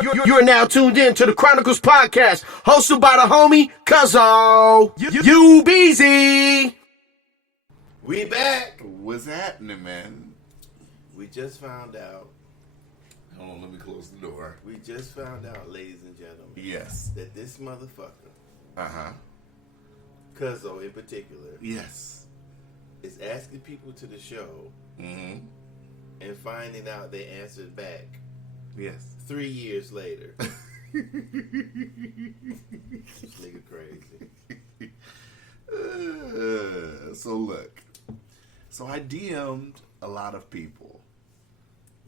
You're now tuned in to the Chronicles Podcast, hosted by the homie Cuzzo. You Beezy. We back. What's happening, man? We just found out. Hold on, let me close the door. We just found out, ladies and gentlemen. Yes. That this motherfucker, Uh-huh. Cuzzo in particular, Yes. is asking people to the show Mm-hmm. and finding out they answered back Yes. 3 years later. This nigga crazy. So look. So I DM'd a lot of people.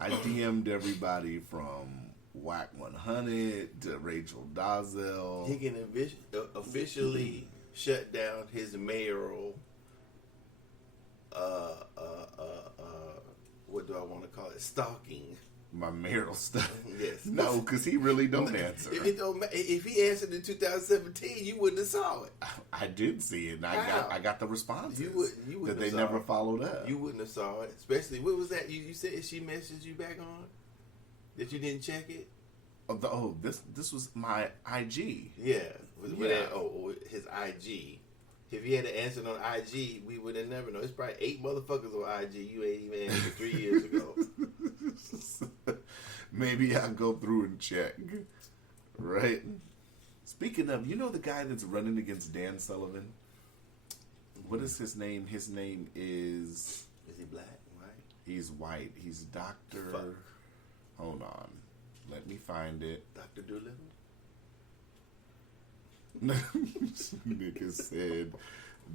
I DM'd everybody from Whack 100 to Rachel Dazell. He can officially shut down his mayoral, what do I want to call it? Stalking. My marital stuff. Yes. No, because he really don't answer. If he answered in 2017, you wouldn't have saw it. I did see it, and How? I got the responses You wouldn't that they have saw never it. followed up. You wouldn't have saw it. Especially, what was that? You said she messaged you back on? That you didn't check it? This was my IG. Yeah. Yeah. His IG. If he had answered on IG, we would have never known. It's probably 8 motherfuckers on IG you ain't even answered 3 years ago. Maybe I'll go through and check. Right? Speaking of, you know the guy that's running against Dan Sullivan? What is his name? His name is... Is he black? White? He's white. He's Dr. Fuck. Hold on. Let me find it. Dr. Doolittle? Nigga said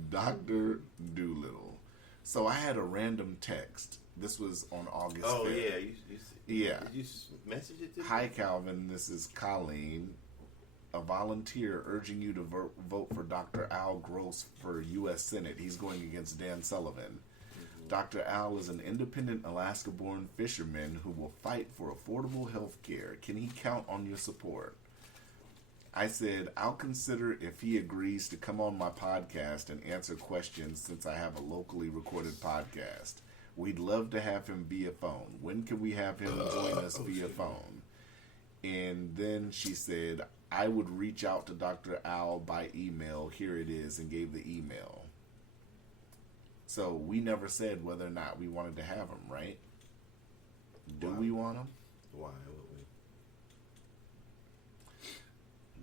Dr. Doolittle. So I had a random text. This was on August 5th. Oh, yeah. Yeah. Did you message it to me? Hi, Calvin. This is Colleen, a volunteer urging you to vote for Dr. Al Gross for U.S. Senate. He's going against Dan Sullivan. Mm-hmm. Dr. Al is an independent Alaska-born fisherman who will fight for affordable health care. Can he count on your support? I said, I'll consider if he agrees to come on my podcast and answer questions since I have a locally recorded podcast. We'd love to have him via phone. When can we have him join us via phone? And then she said, I would reach out to Dr. Al by email. Here it is, and gave the email. So we never said whether or not we wanted to have him, right? Do Why? we want him? Why would we?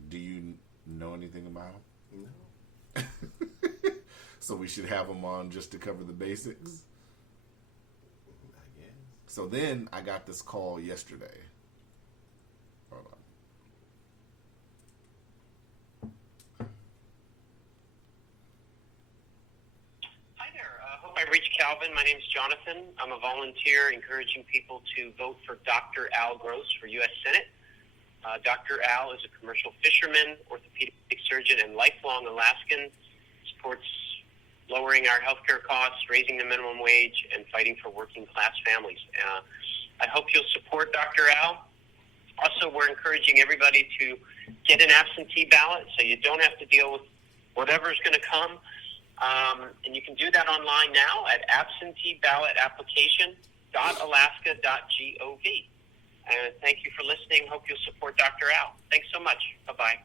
Do you know anything about him? No. So we should have him on just to cover the basics? I guess. So then I got this call yesterday. Hold on. Hi there. Hope I reached Calvin. My name's Jonathan. I'm a volunteer encouraging people to vote for Dr. Al Gross for U.S. Senate. Dr. Al is a commercial fisherman, orthopedic surgeon, and lifelong Alaskan. Supports lowering our healthcare costs, raising the minimum wage, and fighting for working-class families. I hope you'll support Dr. Al. Also, we're encouraging everybody to get an absentee ballot so you don't have to deal with whatever's going to come. And you can do that online now at absenteeballotapplication.alaska.gov. And thank you for listening. Hope you'll support Dr. Al. Thanks so much. Bye-bye.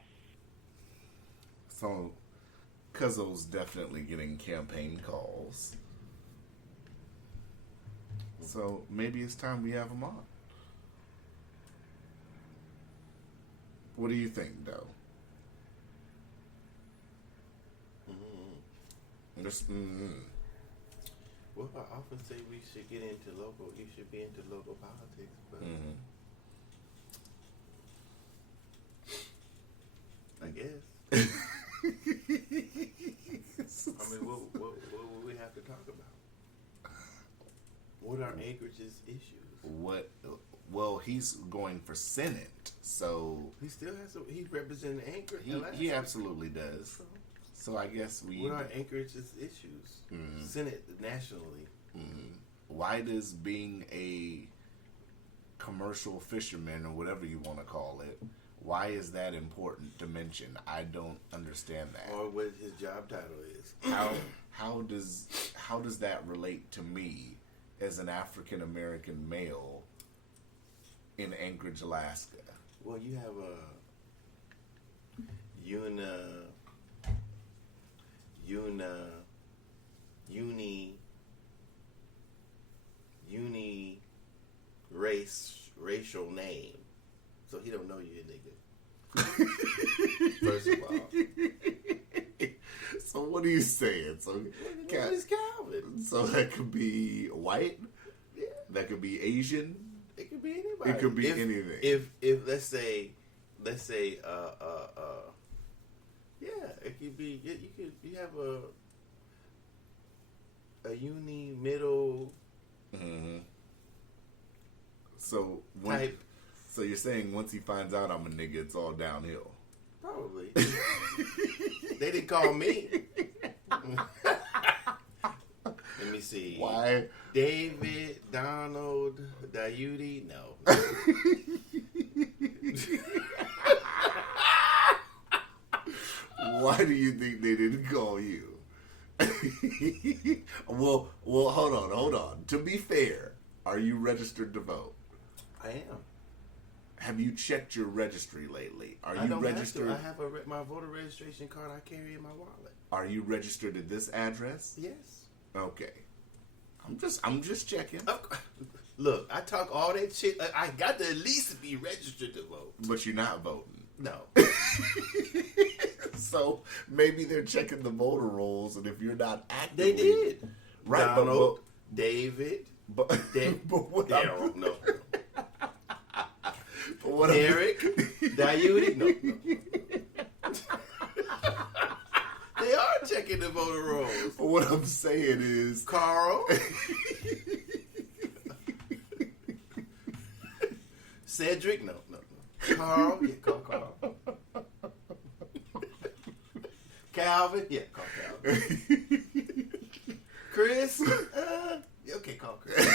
So, Cuzzo's definitely getting campaign calls. So, maybe it's time we have him on. What do you think, though? Well, I often say we should get into local. You should be into local politics, but I guess. I mean, what would we have to talk about? What are Anchorage's issues? Well, he's going for Senate, so He still has. He's representing Anchorage. he absolutely does. So I guess we. What are Anchorage's issues? Senate nationally. Why does being a commercial fisherman or whatever you want to call it, why is that important to mention? I don't understand that. Or what his job title is. How does that relate to me as an African American male in Anchorage, Alaska? Well, you have a uni racial name, so he don't know you, nigga. First of all, So what are you saying? So it's Calvin. So that could be white. Yeah, That could be Asian. it could be anybody. It could be if, anything. If let's say, yeah, it could be. You have a uni middle Mm-hmm. So type. So you're saying once he finds out I'm a nigga, it's all downhill. Probably. They didn't call me. Let me see. Why? David Donald Dayuti? No. Why do you think they didn't call you? well, hold on. To be fair, are you registered to vote? I am. Have you checked your registry lately? Are I you don't registered? Have to. I have my voter registration card I carry in my wallet. Are you registered at this address? Yes. Okay. I'm just checking. Look, I talk all that shit. I got to at least be registered to vote. But you're not voting. No. So maybe they're checking the voter rolls, and if you're not active, They did. Right, Donald, David, but what Daryl, no. what Derek, Dayuti, no. They are checking the voter rolls. What I'm saying is, Carl. Cedric, no. Carl, yeah, call Carl. Calvin, yeah, call Calvin. Chris, okay, call Chris.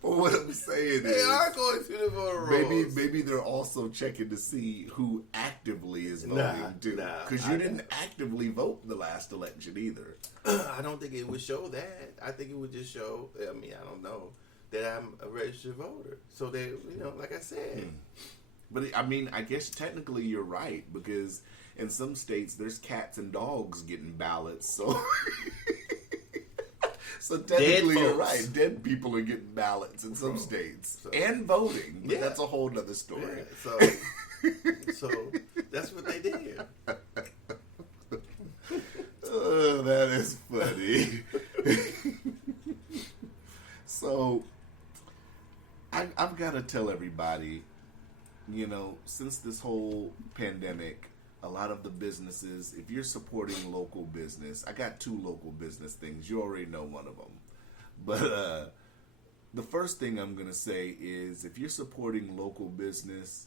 but what I'm saying They is, are going through the voter rolls. maybe they're also checking to see who actively is voting too, because you didn't actively vote the last election either. I don't think it would show that. I think it would just show. I mean, I don't know that I'm a registered voter. So they, like I said. But I mean, I guess technically you're right, because in some states there's cats and dogs getting ballots. So, so technically you're right. Dead people are getting ballots in some states and voting. But that's a whole nother story. Yeah, so that's what they did. Oh, that is funny. So, I've got to tell everybody, since this whole pandemic, a lot of the businesses, if you're supporting local business, I got 2 local business things. You already know one of them. But the first thing I'm going to say is, if you're supporting local business,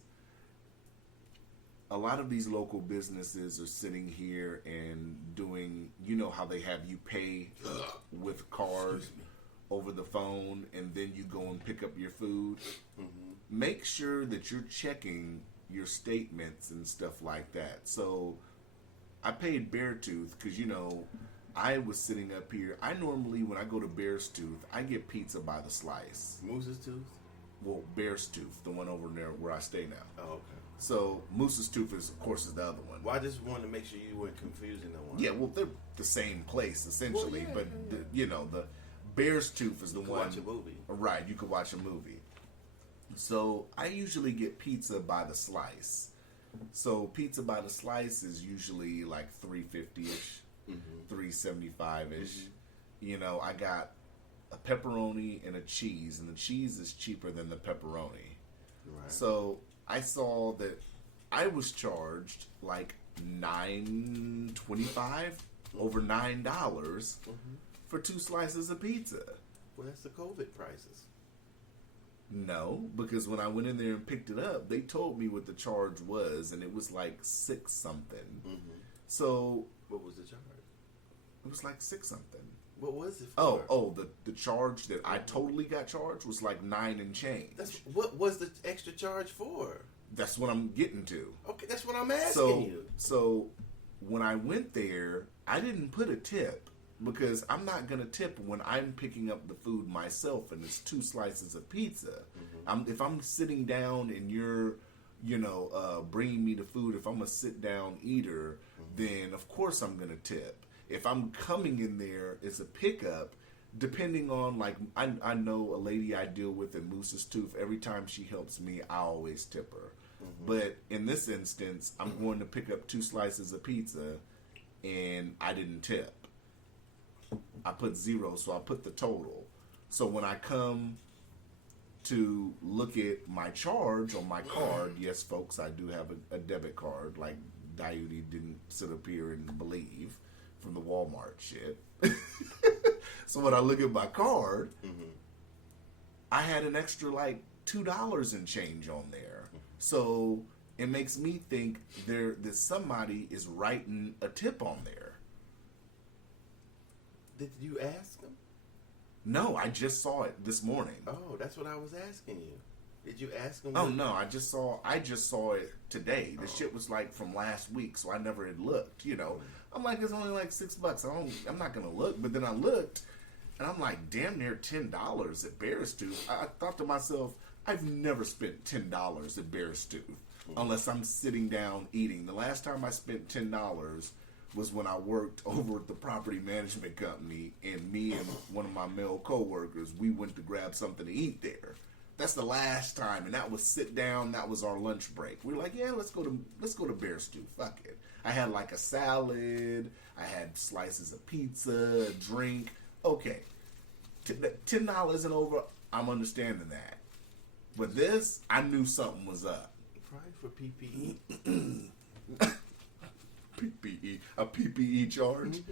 a lot of these local businesses are sitting here and doing, how they have you pay with card over the phone, and then you go and pick up your food. Mm-hmm. Make sure that you're checking your statements and stuff like that. So I paid Beartooth because, I was sitting up here. I normally, when I go to Bear's Tooth, I get pizza by the slice. Moose's Tooth? Well, Bear's Tooth, the one over there where I stay now. Oh, okay. So Moose's Tooth is, of course, is the other one. Well, I just wanted to make sure you weren't confusing the one. Yeah, well, they're the same place essentially, Well, yeah. but the Bear's Tooth is the one. Watch a movie. Right, you could watch a movie. So I usually get pizza by the slice. So pizza by the slice is usually like $3.50-ish, $3.75-ish. I got a pepperoni and a cheese, and the cheese is cheaper than the pepperoni. Right. So I saw that I was charged like $9.25, over $9 for 2 slices of pizza. Well, that's the COVID prices. No, because when I went in there and picked it up, they told me what the charge was, and it was like $6 something. Mm-hmm. So what was the charge? It was like $6 something. What was it for? The charge that I totally got charged was like $9 and change. What was the extra charge for? That's what I'm getting to. Okay, that's what I'm asking you. So when I went there, I didn't put a tip because I'm not gonna tip when I'm picking up the food myself and it's 2 slices of pizza. If I'm sitting down and you're, bringing me the food, if I'm a sit down eater, then of course I'm gonna tip. If I'm coming in there as a pickup, depending on, like, I know a lady I deal with in Moose's Tooth. Every time she helps me, I always tip her. But in this instance, I'm going to pick up 2 slices of pizza, and I didn't tip. I put 0, so I put the total. So when I come to look at my charge on my card, yes, folks, I do have a debit card, like Diuti didn't sit up here and believe from the Walmart shit. So when I look at my card, I had an extra like $2 and change on there. So it makes me think that somebody is writing a tip on there. Did you ask him? No, I just saw it this morning. Oh, that's what I was asking you. Did you ask him? Oh no, I just saw it today. The shit was like from last week, so I never had looked. I'm like, it's only like $6. I'm not gonna look. But then I looked, and I'm like, damn near $10 at Bear's Tooth. I thought to myself, I've never spent $10 at Bear's Tooth unless I'm sitting down eating. The last time I spent $10 was when I worked over at the property management company, and me and one of my male coworkers, we went to grab something to eat there. That's the last time, and that was sit down. That was our lunch break. We were like, yeah, let's go to Bear's Tooth. Fuck it. I had like a salad. I had slices of pizza, a drink. Okay, $10 and over. I'm understanding that, but this, I knew something was up. Probably for PPE. PPE, a PPE charge.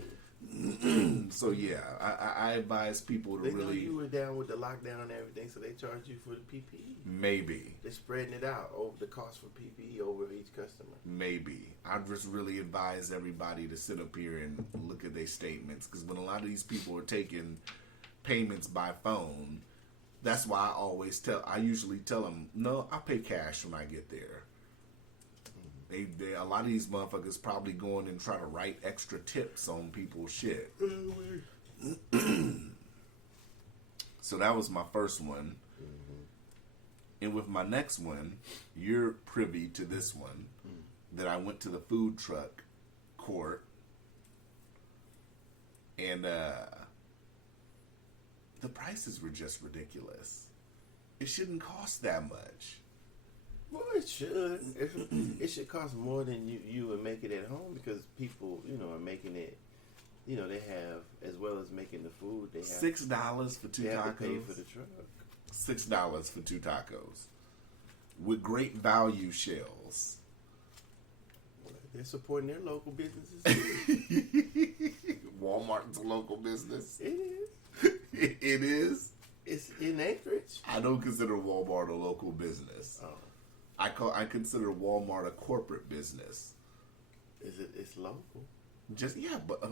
So yeah, I advise people to They know really. you were down with the lockdown and everything, so they charge you for the PPE. Maybe. They're spreading it out over the cost for PPE over each customer. Maybe. I just really advise everybody to sit up here and look at their statements, because when a lot of these people are taking payments by phone, that's why I usually tell them, no, I pay cash when I get there. A lot of these motherfuckers probably going and try to write extra tips on people's shit. So that was my first one. And with my next one, you're privy to this one, that I went to the food truck court, and the prices were just ridiculous. It shouldn't cost that much. Well, it should. It should cost more than you would make it at home, because people, are making it. They have, as well as making the food, they have $6 for 2 they have tacos. to pay for the truck. $6 for 2 tacos with great value shells. They're supporting their local businesses too. Walmart's a local business. It is. It is. It's in Anchorage. I don't consider Walmart a local business. Oh, I consider Walmart a corporate business. it's local. But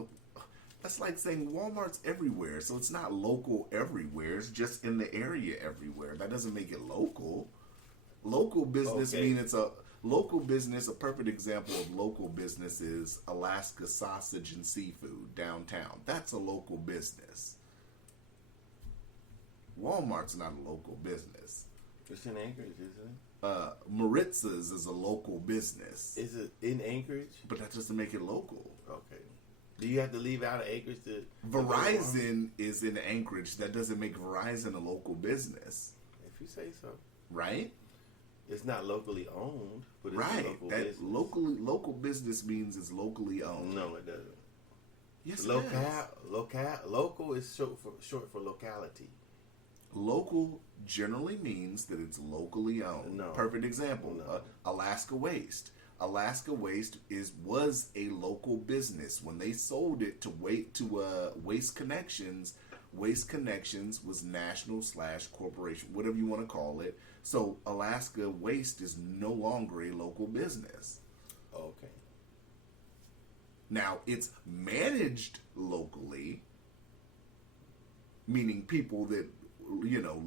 that's like saying Walmart's everywhere, so it's not local everywhere. It's just in the area everywhere. That doesn't make it local. Local business mean it's a local business. A perfect example of local business is Alaska Sausage and Seafood downtown. That's a local business. Walmart's not a local business. It's in Anchorage, isn't it? Maritza's is a local business. Is it in Anchorage? But that doesn't make it local. Okay. Do you have to leave out of Anchorage to Verizon is in Anchorage. That doesn't make Verizon a local business. If you say so. Right? It's not locally owned, but it's Right. a local That business. local business means it's locally owned. No, it doesn't. Yes, it is. Local is short for locality. Local generally means that it's locally owned. No. Perfect example, No. Alaska Waste. Alaska Waste was a local business. When they sold it to Waste Connections, Waste Connections was national / corporation, whatever you want to call it. So Alaska Waste is no longer a local business. Okay. Now it's managed locally, meaning people that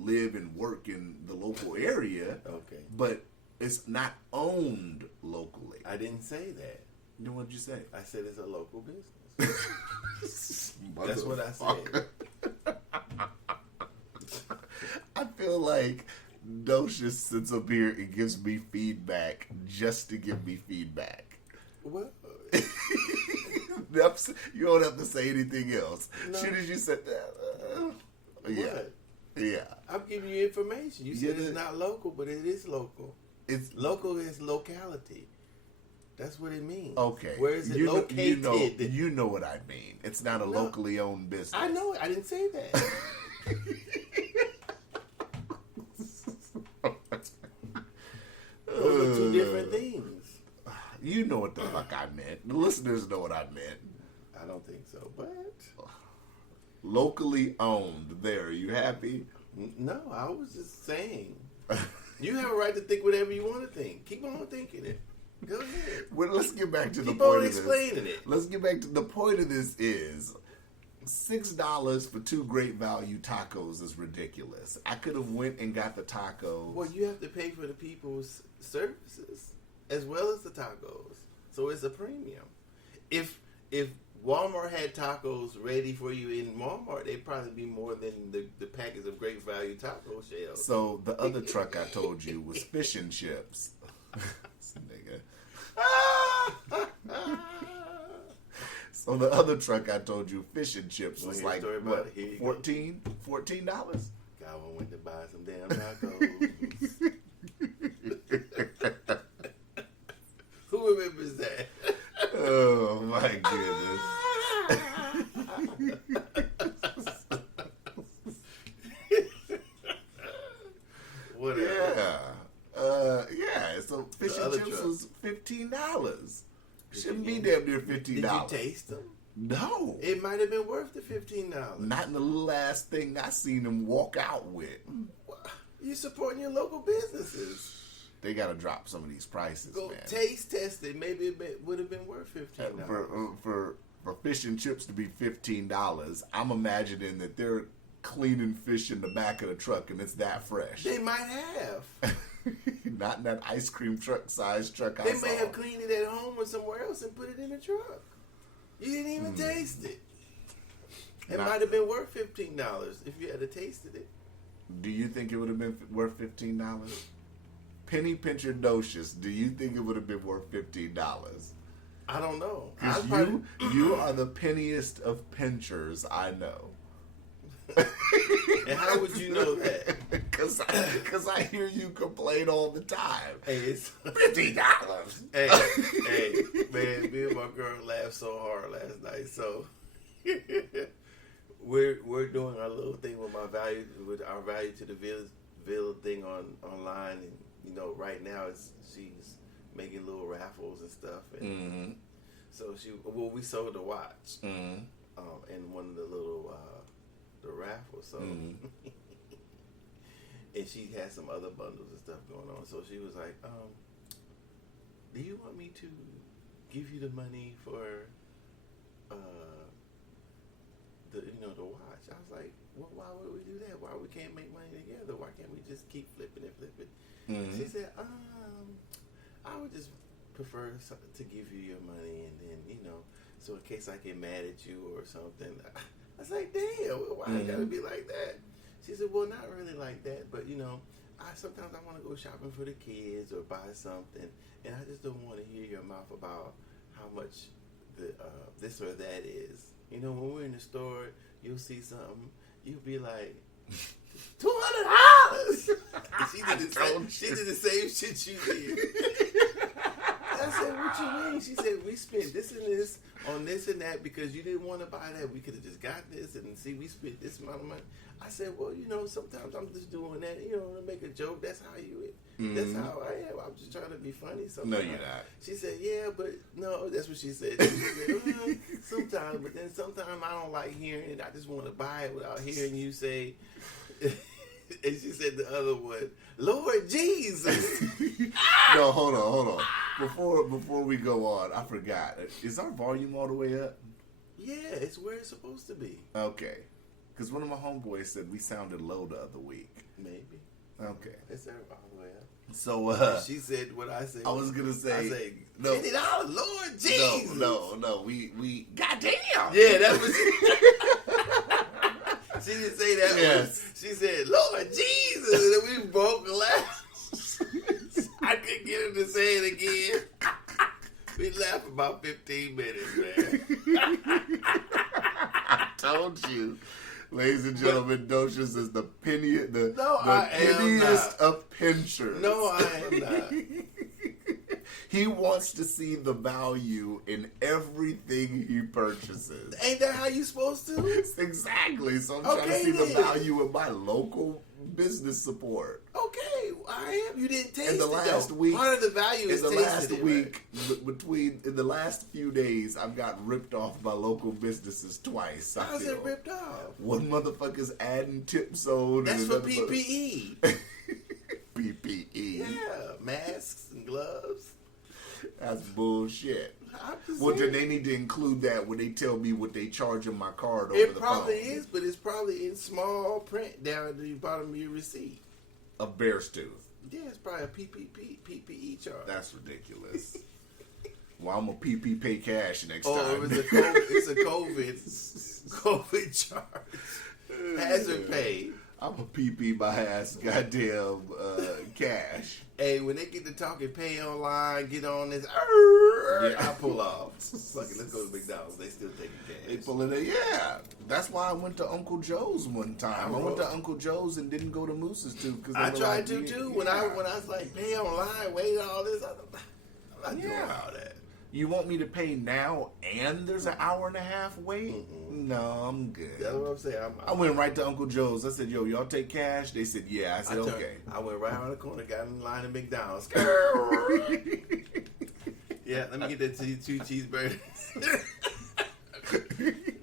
live and work in the local area. Okay. But it's not owned locally. I didn't say that. Then what'd you say? I said it's a local business. That's what I said. I feel like Docious sits up here and gives me feedback just to give me feedback. What? You don't have to say anything else. No. Soon as you said that, yeah, What? yeah. I'm giving you information. You said Yeah, it's not local, but it is local. It's Local is locality. That's what it means. okay. Where is it you located? Know, you know what I mean. It's not a No. locally owned business. I know it. I didn't say that. Those are two different things. You know what the fuck I meant. The listeners know what I meant. I don't think so, but Locally owned. There, are you happy? no, I was just saying. You have a right to think whatever you want to think. Keep on thinking it. Go ahead. Well, let's get back to the Keep point on of this. explaining it. Let's get back to the point of this is $6 for 2 great value tacos is ridiculous. I could have went and got the tacos. Well, you have to pay for the people's services as well as the tacos, so it's a premium. If Walmart had tacos ready for you in Walmart, they'd probably be more than the package of great value taco shells. So the other truck I told you was fish and chips. This nigga. So the other truck I told you, fish and chips, was Wanna hear a like story about what, it? Here you go. $14? Calvin went to buy some damn tacos. Who remembers that? Oh my goodness. Whatever. Yeah. So fish The and other chips truck. was $15. Shouldn't be you- damn near Did $15. you taste them? No. It might have been worth the $15. Not in the last thing I seen him walk out with. You supporting your local businesses. They gotta drop some of these prices, Go man. taste test it. Maybe it would have been worth $15. For fish and chips to be $15, I'm imagining that they're cleaning fish in the back of the truck and it's that fresh. They might have. Not in that ice cream truck size truck I They saw. may have cleaned it at home or somewhere else and put it in the truck. You didn't even taste it. It Not- might have been worth $15 if you had tasted it. Do you think it would have been worth $15? Penny Pincher Docious, do you think it would have been worth $15? I don't know. Because I'd probably- you are the penniest of pinchers I know. And how would you know that? Because I hear you complain all the time. Hey, it's $50. hey, man, me and my girl laughed so hard last night. So we're doing our little thing with our value to the Ville thing online, and you know, right now she's making little raffles and stuff, and Mm-hmm. so we sold a watch Mm-hmm. in one of the little the raffles. So. Mm-hmm. And she had some other bundles and stuff going on. So she was like, do you want me to give you the money for the watch? I was like, well, why would we do that? Why we can't make money together? Why can't we just keep flipping and flipping? Mm-hmm. She said, I would just prefer to give you your money, and then, you know, so in case I get mad at you or something. I was like, damn, why it gotta be like that? She said, well, not really like that, but, you know, sometimes I want to go shopping for the kids or buy something, and I just don't want to hear your mouth about how much this or that is. You know, when we're in the store, you'll see something, you'll be like, $200. She did the same shit you did. I said, what you mean? She said, we spent this and this on this and that because you didn't want to buy that. We could have just got this, and see, we spent this amount of money. I said, well, you know, sometimes I'm just doing that, you know, to make a joke. That's how that's how I am. I'm just trying to be funny sometimes. No, you're not. She said, yeah, but no, that's what she said. She said, sometimes, but then sometimes I don't like hearing it. I just want to buy it without hearing you say. And she said the other one, Lord Jesus. No, hold on. Before we go on, I forgot. Is our volume all the way up? Yeah, it's where it's supposed to be. Okay. Because one of my homeboys said we sounded low the other week. Maybe. Okay. It's there all the way up. So She said what I said. I was gonna say I said no. $50, Lord Jesus. No. We goddamn. Yeah, that's what she didn't say that. Yes. She said, Lord Jesus, and we both laughed. I couldn't get him to say it again. We laughed about 15 minutes, man. I told you. Ladies and gentlemen, Docious is the penniest of pinchers. No, I am not. He wants to see the value in everything he purchases. Ain't that how you supposed to? Exactly. So I'm trying to see the value in my local business support. Okay, I am. You didn't taste In the it, last though. week, Part of the value is in the last tasting it, week, in the last few days, I've got ripped off by local businesses twice. Right? How's it ripped off? One motherfucker's adding tip zone. That's and for another PPE. PPE. Yeah, masks and gloves. That's bullshit. I'm just Well, then saying. they need to include that when they tell me what they charge in my card over It the probably phone. is, but it's probably in small print down at the bottom of your receipt. A bear's tooth. Yeah, it's probably a PPE charge. That's ridiculous. Well, I'm a PP pay cash next Oh, time. it's a COVID charge. Hazard pay. I'm a PP my ass goddamn cash. Hey, when they get to talking pay online, get on this, I pull off. Fuck it, let's go to McDonald's. They still taking They cash. pulling it, yeah. That's why I went to Uncle Joe's one time. I went to Uncle Joe's and didn't go to Moose's too. Cause I they were tried like, to too. When I was like, pay online, wait all this. I'm not doing all that. You want me to pay now and there's an hour and a half wait? No, I'm good. That's what I'm saying. I went right to Uncle Joe's. I said, yo, y'all take cash? They said, yeah. I said, okay. I went right around the corner, got in line at McDonald's. Yeah, let me get that to you, 2 cheeseburgers.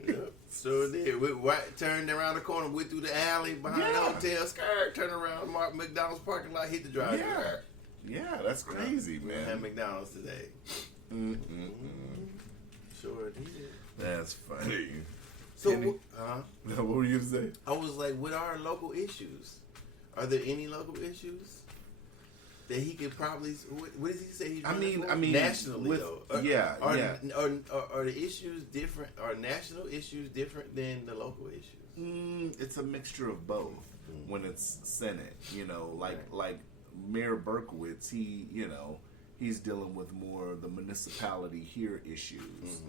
Yep, so did. We turned around the corner, went through the alley behind the hotel, turned around, McDonald's parking lot, hit the drive. Yeah, that's crazy, We had man. McDonald's today. Sure did. That's funny. So, Kenny? What were you going to say? I was like, what are local issues? Are there any local issues that he could probably? What does he say? He's running for? Nationally, though. Are Are the issues different? Are national issues different than the local issues? It's a mixture of both. When it's Senate, like Mayor Berkowitz, he's dealing with more the municipality here issues.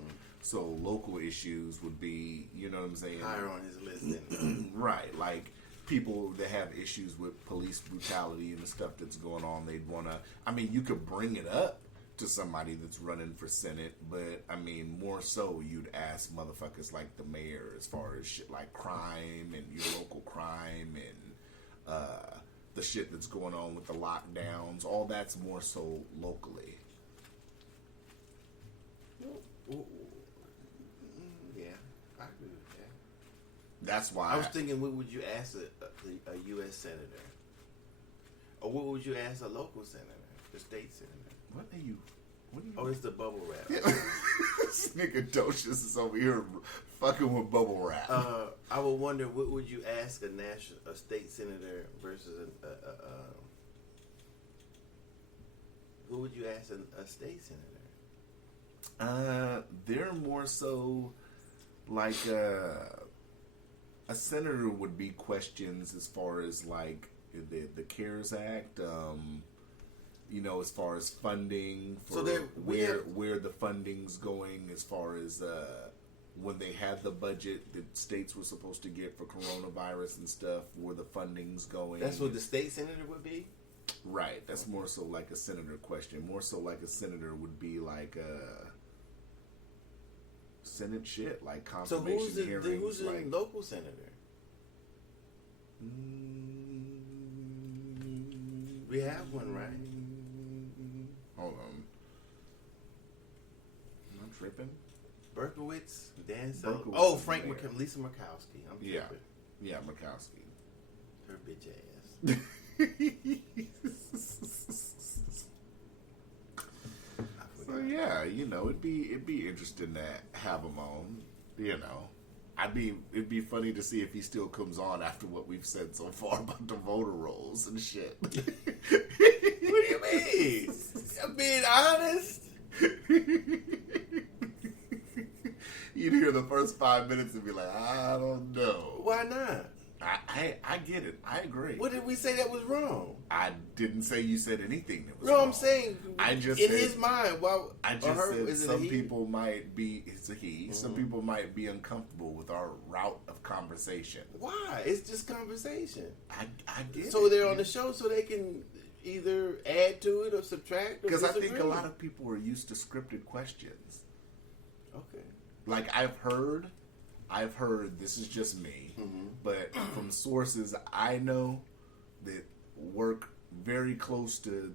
So local issues would be, you know what I'm saying? Higher on his list than Right, like people that have issues with police brutality and the stuff that's going on, they'd want to. I mean, you could bring it up to somebody that's running for Senate, but I mean, more so you'd ask motherfuckers like the mayor as far as shit like crime and your local crime and the shit that's going on with the lockdowns. All that's more so locally. yeah, I agree with that. That's why I was thinking, what would you ask a U.S. senator, or what would you ask a local senator, the state senator? What are you? Oh, it's the bubble wrap. This nigga Docious is over here fucking with bubble wrap. I would wonder, what would you ask a state senator versus who would you ask a state senator? They're more so like a senator would be questions as far as like the CARES Act. As far as funding for So there- where the funding's going, as far as when they had the budget that states were supposed to get for coronavirus and stuff, where the funding's going. That's what the state senator would be. Right. That's more so like a senator question. More so like a senator would be like Senate shit, like So confirmation hearings. who's the like, local senator? We have one, right? Hold on. Am I tripping? Berkowitz, Dan Sullivan. Berkowitz Oh, is Frank the mayor. Lisa Murkowski. I'm Yeah. tripping. Yeah, Murkowski. Her bitch ass. So yeah, it'd be interesting to have him on. It'd be funny to see if he still comes on after what we've said so far about the voter rolls and shit. What being honest. You'd hear the first 5 minutes and be like, I don't know. Why not? I get it. I agree. What did we say that was wrong? I didn't say you said anything that was No, wrong. I'm saying I just in said- his mind. Why? I or just her, said is it a some he? people might be, it's a he, some people might be uncomfortable with our route of conversation. Why? It's just conversation. I get it. So they're on the show so they can either add to it or subtract. Because I think a lot of people are used to scripted questions. Okay. Like I've heard, this is just me, but from sources I know that work very close to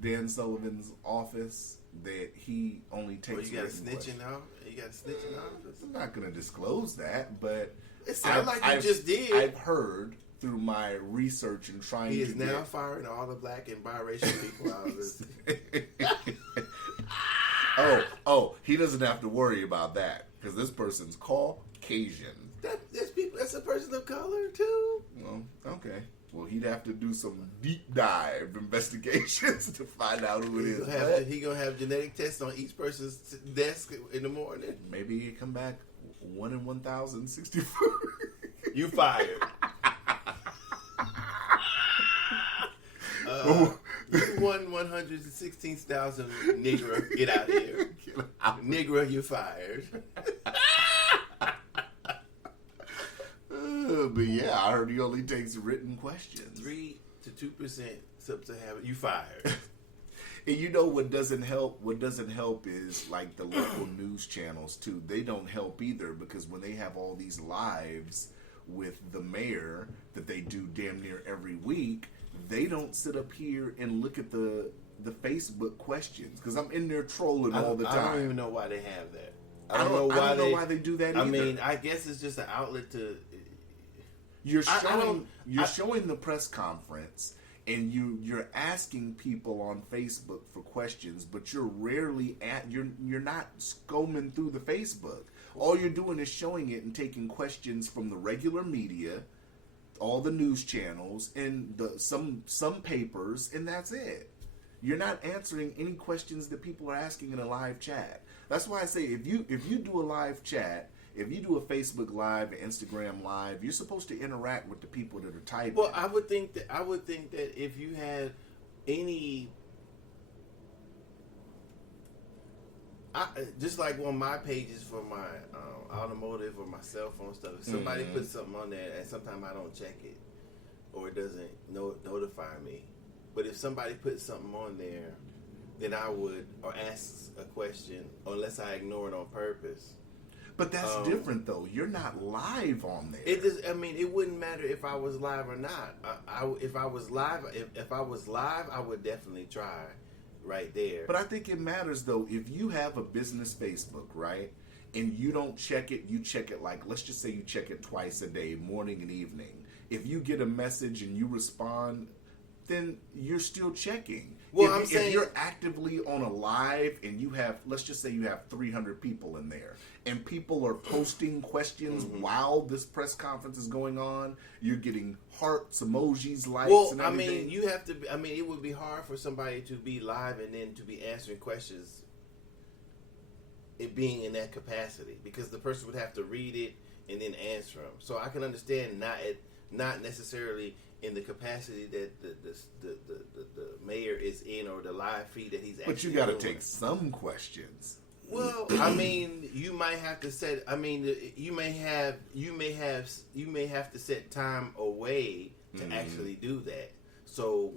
Dan Sullivan's office, that he only takes. Well, you got a written snitching questions. out. You got a snitching office. I'm not going to disclose that, but It sounds like you just did. I've heard through my research and trying He to is now firing all the black and biracial people out of this. Oh, he doesn't have to worry about that because this person's Caucasian. That's people. That's a person of color too. Well, okay. Well, he'd have to do some deep dive investigations to find out who it is. But He gonna have genetic tests on each person's desk in the morning. maybe he come back 1 in 1,064. You fired. You won 116,000 Negro. Get out of here. Negro, you fired. But yeah, I heard he only takes written questions. 3 to 2% sub-Saharan. You fired. And you know what doesn't help? What doesn't help is like the local news channels too. They don't help either because when they have all these lives with the mayor that they do damn near every week, they don't sit up here and look at the Facebook questions because I'm in there trolling all the time. I don't even know why they have that. I don't know why they do that either. I mean, I guess it's just an outlet to. You're I showing don't- showing the press conference and you're asking people on Facebook for questions, but you're rarely you're not combing through the Facebook. All you're doing is showing it and taking questions from the regular media, all the news channels, and some papers, and that's it. You're not answering any questions that people are asking in a live chat. That's why I say if you do a live chat, if you do a Facebook Live, an Instagram Live, you're supposed to interact with the people that are typing. Well, I would think that if you had any, just like on my pages for my automotive or my cell phone stuff, if somebody puts something on there and sometimes I don't check it or it doesn't notify me, but if somebody puts something on there, then I would or ask a question unless I ignore it on purpose. But that's different, though. You're not live on there. It just, I mean, it wouldn't matter if I was live or not. If I was live, I would definitely try right there. But I think it matters, though. If you have a business Facebook, right, and you don't check it, you check it like, let's just say you check it twice a day, morning and evening. If you get a message and you respond, then you're still checking. Well, if you're actively on a live and you have, let's just say you have 300 people in there, and people are posting questions while this press conference is going on, you're getting hearts, emojis, likes, and everything. I mean, you have to. I mean, it would be hard for somebody to be live and then to be answering questions. It being in that capacity, because the person would have to read it and then answer them. So I can understand not necessarily in the capacity that the mayor is in or the live feed that he's actually But you got to doing. take some questions. Well, I mean, you might have to set. I mean, you may have to set time away to actually do that. So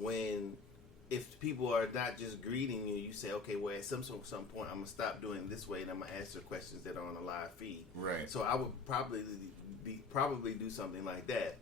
if people are not just greeting you, you say, okay, well, at some point, I'm gonna stop doing this way, and I'm gonna answer questions that are on a live feed. Right. So I would probably do something like that.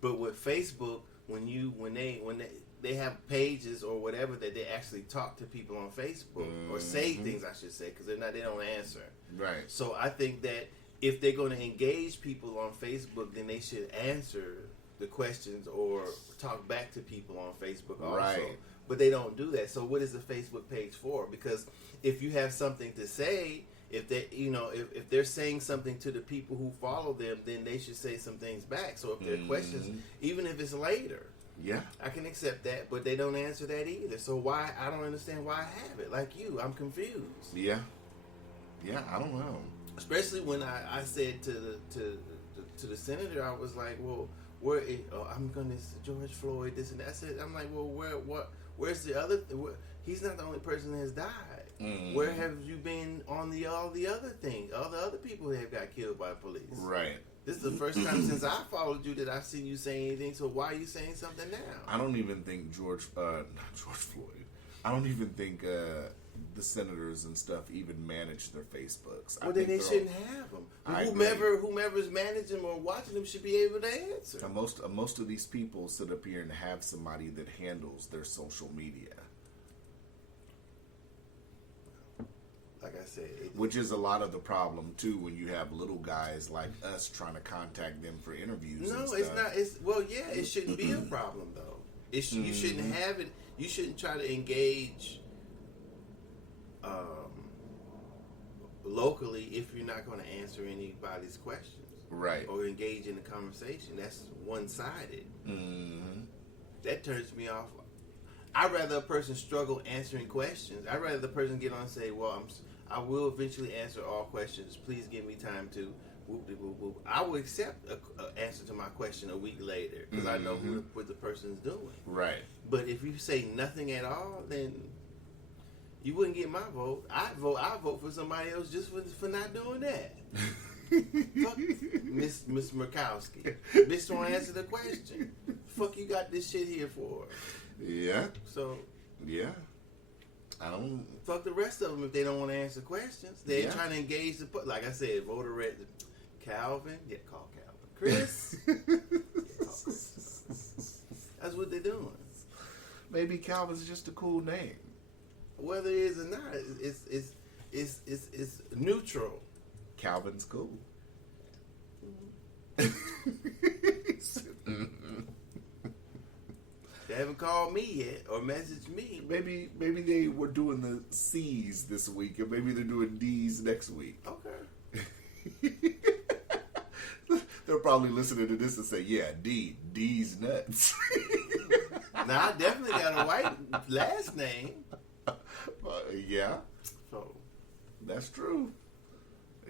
But with Facebook, when they have pages or whatever that they actually talk to people on Facebook or say things, I should say, because they don't answer. Right. So I think that if they're going to engage people on Facebook, then they should answer the questions or talk back to people on Facebook also. Right. But they don't do that. So what is the Facebook page for? Because if you have something to say, if they, if they're saying something to the people who follow them, then they should say some things back. So if there are questions, even if it's later, Yeah. I can accept that, but they don't answer that either. So why? I don't understand why I have it. Like you, I'm confused. Yeah. Yeah, I don't know. Especially when I said to the senator, I was like, well, I'm gonna George Floyd, this and that. I'm like, well, where's the other? He's not the only person that has died. Mm. Where have you been on all the other things, all the other people that have got killed by police? Right. This is the first time since I followed you that I've seen you say anything. So why are you saying something now? I don't even think not George Floyd. I don't even think the senators and stuff even manage their Facebooks. Well, then they shouldn't have them. I Whomever's managing them or watching them should be able to answer. Most of these people sit up here and have somebody that handles their social media. Like I said, Which is a lot of the problem too when you have little guys like us trying to contact them for interviews. no, and stuff. it's not. It shouldn't be a problem though. You shouldn't have it. You shouldn't try to engage locally if you're not going to answer anybody's questions, Right. or engage in a conversation. That's one-sided. Mm-hmm. That turns me off. I'd rather a person struggle answering questions. I'd rather the person get on and say, well, I will eventually answer all questions. Please give me time to whoop-de-whoop-whoop. I will accept an answer to my question a week later because I know what the person's doing. Right. But if you say nothing at all, then you wouldn't get my vote. I'd vote for somebody else just for not doing that. Fuck Miss Murkowski. Bitch don't answer the question. Fuck you got this shit here for. Yeah. So Yeah. I don't. fuck the rest of them if they don't want to answer questions. They're Yeah. trying to engage the like I said, voter red. Calvin, call Calvin. Chris, call Chris. That's what they're doing. Maybe Calvin's just a cool name. Whether it is or not, it's neutral. Calvin's cool. They haven't called me yet or messaged me. Maybe they were doing the C's this week, and maybe they're doing D's next week. Okay. They're probably listening to this and say, "Yeah, D's nuts." Now I definitely got a white last name. Yeah, So that's true.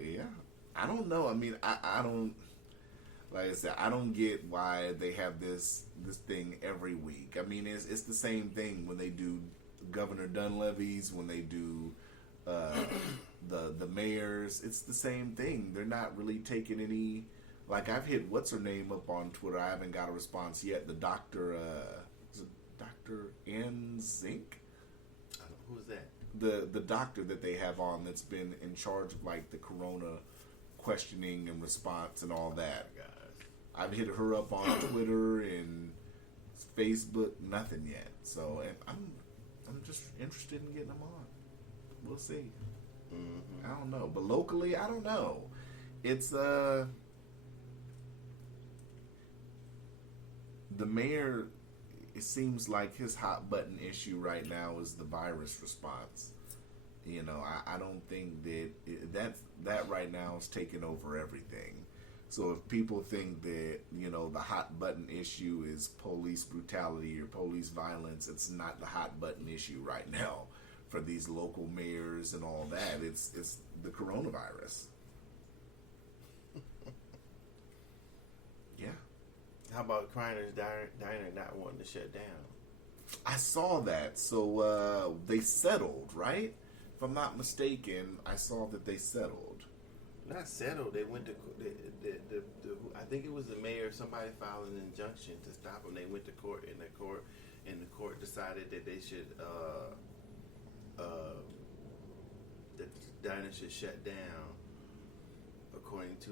Yeah, I don't know. I mean, I don't. Like I said, I don't get why they have this thing every week. I mean, it's the same thing when they do Governor Dunleavy's, when they do the mayors. It's the same thing. They're not really taking any. Like I've hit what's her name up on Twitter. I haven't got a response yet. The doctor, is it Dr. Ann Zink? who's that? The doctor that they have on that's been in charge of like the corona questioning and response and all that. I've hit her up on Twitter and Facebook, nothing yet. So and I'm just interested in getting them on. We'll see. Mm-hmm. I don't know, but locally, I don't know. It's the mayor. It seems like his hot button issue right now is the virus response. You know, I don't think that that right now is taking over everything. So if people think that, you know, the hot button issue is police brutality or police violence, it's not the hot button issue right now for these local mayors and all that. It's the coronavirus. Yeah. How about Kreiner's Diner not wanting to shut down? I saw that. So they settled, right? If I'm not mistaken, I saw that they settled. Not settled. They went to I think it was the mayor. Somebody filed an injunction to stop them. They went to court, and the court decided that they should that the diner should shut down according to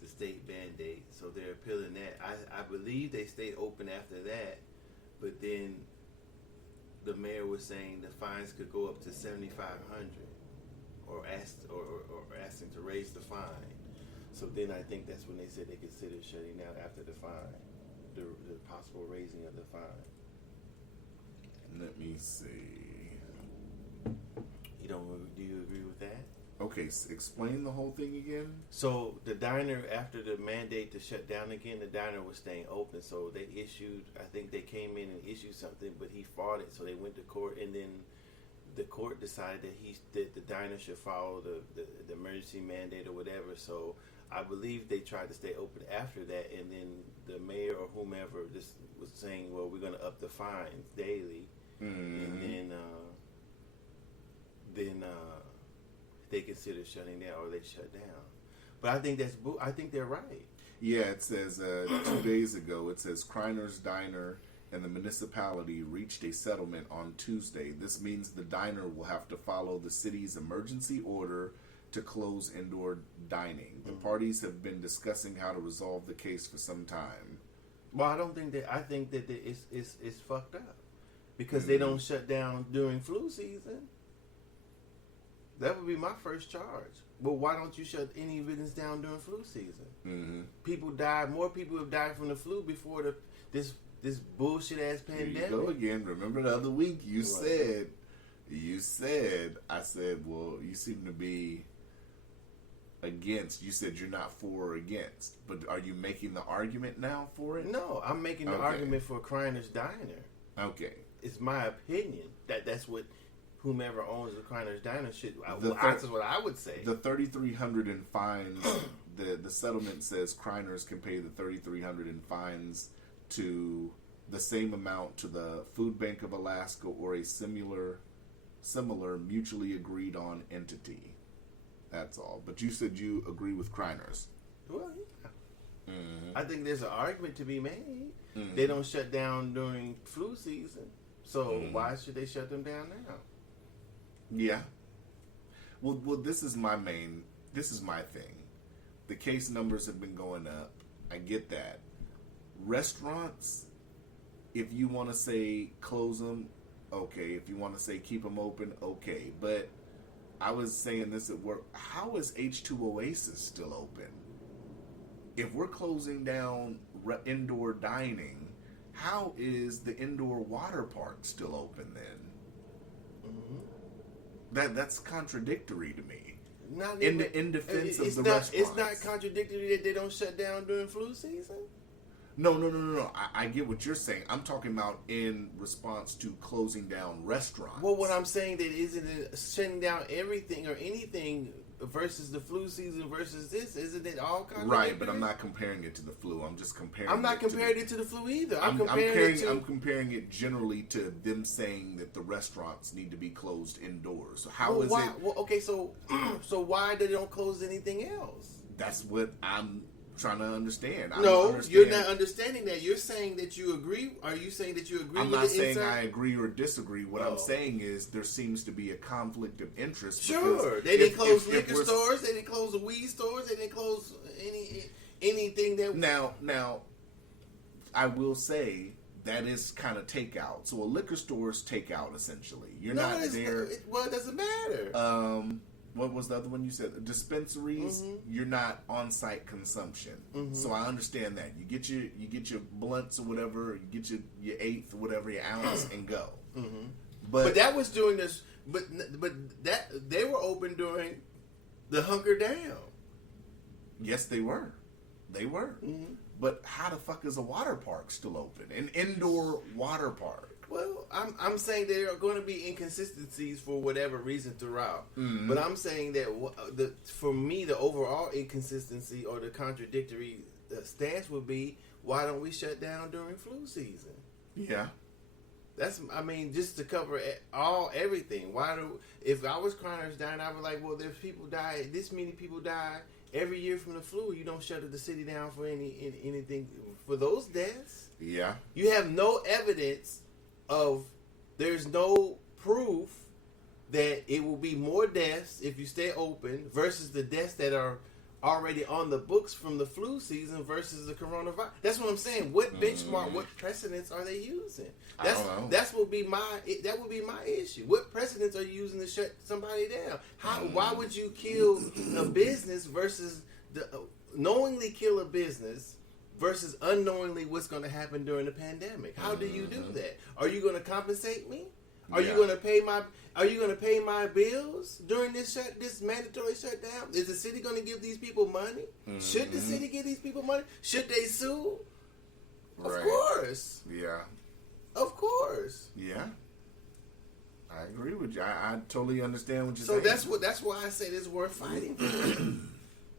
the state mandate. So they're appealing that. I believe they stayed open after that, but then the mayor was saying the fines could go up to $7,500, or asking to raise the fine. So then I think that's when they said they considered shutting down after the fine, the possible raising of the fine. Let me see. Do you agree with that? Okay, explain the whole thing again. So the diner, after the mandate to shut down again, the diner was staying open. So they issued, I think they came in and issued something, but he fought it. So they went to court, and then the court decided that the diner should follow the emergency mandate or whatever. So I believe they tried to stay open after that, and then the mayor or whomever just was saying, well, we're going to up the fines daily, and then they consider shutting down, or they shut down. But I think I think they're right. Yeah, it says 2 days ago, it says Kreiner's Diner and the municipality reached a settlement on Tuesday. This means the diner will have to follow the city's emergency order to close indoor dining. The parties have been discussing how to resolve the case for some time. Well, I don't think that. I think that it's fucked up because they don't shut down during flu season. That would be my first charge. Well, why don't you shut any business down during flu season? Mm-hmm. People died. More people have died from the flu before this bullshit ass pandemic. Here you go again. Remember the other week you said, I said, well, you seem to be against. You said you're not for or against, but are you making the argument now for it? No, I'm making the argument for Kreiner's Diner. Okay. It's my opinion that's what whomever owns the Kreiner's Diner should. That's what I would say. The $3,300 in fines. the settlement says Kreiner's can pay the $3,300 in fines to the same amount to the Food Bank of Alaska or a similar mutually agreed on entity. That's all. But you said you agree with Kreiner's. Well, yeah. Mm-hmm. I think there's an argument to be made. Mm-hmm. They don't shut down during flu season, so why should they shut them down now? Yeah. Well, this is my thing. The case numbers have been going up. I get that. Restaurants, if you want to say close them, okay. If you want to say keep them open, okay. But I was saying this at work. How is H2 Oasis still open? If we're closing down indoor dining, how is the indoor water park still open then? Mm-hmm. That's contradictory to me. Not in defense of the restaurants. It's not contradictory that they don't shut down during flu season? No. I get what you're saying. I'm talking about in response to closing down restaurants. Well, what I'm saying that isn't it shutting down everything or anything versus the flu season versus this? Isn't it all contradictory? Right, but I'm not comparing it to the flu. I'm just comparing. I'm not comparing it to the flu either. I'm comparing it generally to them saying that the restaurants need to be closed indoors. So how is it? Well, okay, so why they don't close anything else? That's what I'm trying to understand. You're not understanding that. You're saying that you agree. Are you saying that you agree I'm with not the saying inside? I agree or disagree. What I'm saying is there seems to be a conflict of interest. Sure. They didn't close liquor stores. They didn't close the weed stores. They didn't close anything that... Now, I will say that is kind of takeout. So a liquor store is takeout, essentially. You're not there... Well, it doesn't matter. What was the other one you said? Dispensaries. Mm-hmm. You're not on-site consumption, so I understand that. You get your blunts or whatever. You get your eighth or whatever, your ounce, and go. Mm-hmm. But that was during this. But that they were open during the hunker down. Yes, they were. They were. Mm-hmm. But how the fuck is a water park still open? An indoor water park. Well, I'm saying there are going to be inconsistencies for whatever reason throughout. Mm-hmm. But I'm saying that for me, the overall inconsistency or the contradictory stance would be, why don't we shut down during flu season? Yeah. Just to cover everything. If I was Kreiner's Diner, I would like, well, there's people die, this many people die every year from the flu. You don't shut the city down for anything for those deaths. Yeah. You have no evidence there's no proof that it will be more deaths if you stay open versus the deaths that are already on the books from the flu season versus the coronavirus. That's what I'm saying. What benchmark, what precedents are they using? I don't know. That would be my issue. What precedents are you using to shut somebody down? Why would you kill a business versus knowingly kill a business versus unknowingly what's going to happen during the pandemic? How do you do that? Are you going to compensate me? Are you going to pay are you gonna pay my bills during this mandatory shutdown? Is the city gonna give these people money? Should the city give these people money? Should they sue? Of Right. course. Yeah. Of course. Yeah. I agree with you. I totally understand what you're So saying. that's why I say it's worth fighting for.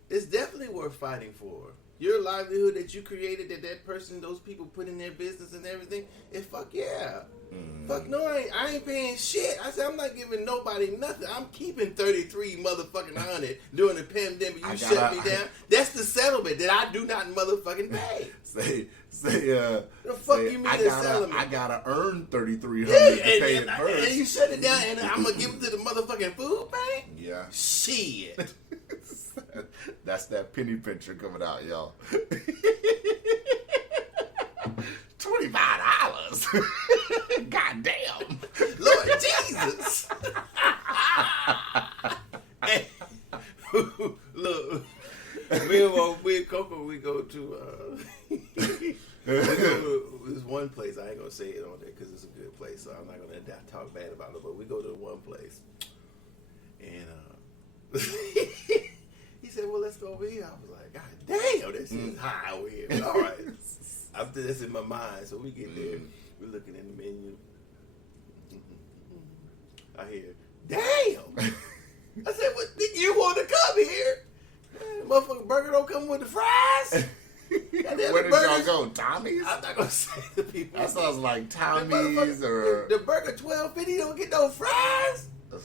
It's definitely worth fighting for. Your livelihood that you created, that person, those people put in their business and everything, fuck yeah. Fuck no, I ain't paying shit. I said I'm not giving nobody nothing. I'm keeping 33 motherfucking hundred during the pandemic. You shut me down. That's the settlement that I do not motherfucking pay. Say, The fuck you mean the settlement? I gotta earn $3,300 Yeah, to pay it first. and you shut it down, and I'm gonna give it to the motherfucking food bank. Yeah. Shit. That's that penny pincher coming out, y'all. $25. God damn. Lord Jesus. Hey, look, me and Coco, we go to this one place. I ain't gonna say it on there because it's a good place, so I'm not gonna talk bad about it. But we go to one place, and he said, "Well, let's go over here." I was like, "God damn, this is high over here." But all right, after that's in my mind, so we get there. We're looking in the menu. I hear, "Damn!" I said, "What? You want to come here? Man, motherfucking burger don't come with the fries." Where did y'all go? Tommy's? I'm not gonna say the people. That sounds like The Tommy's motherfucker- or... the burger $12.50 don't get no fries. I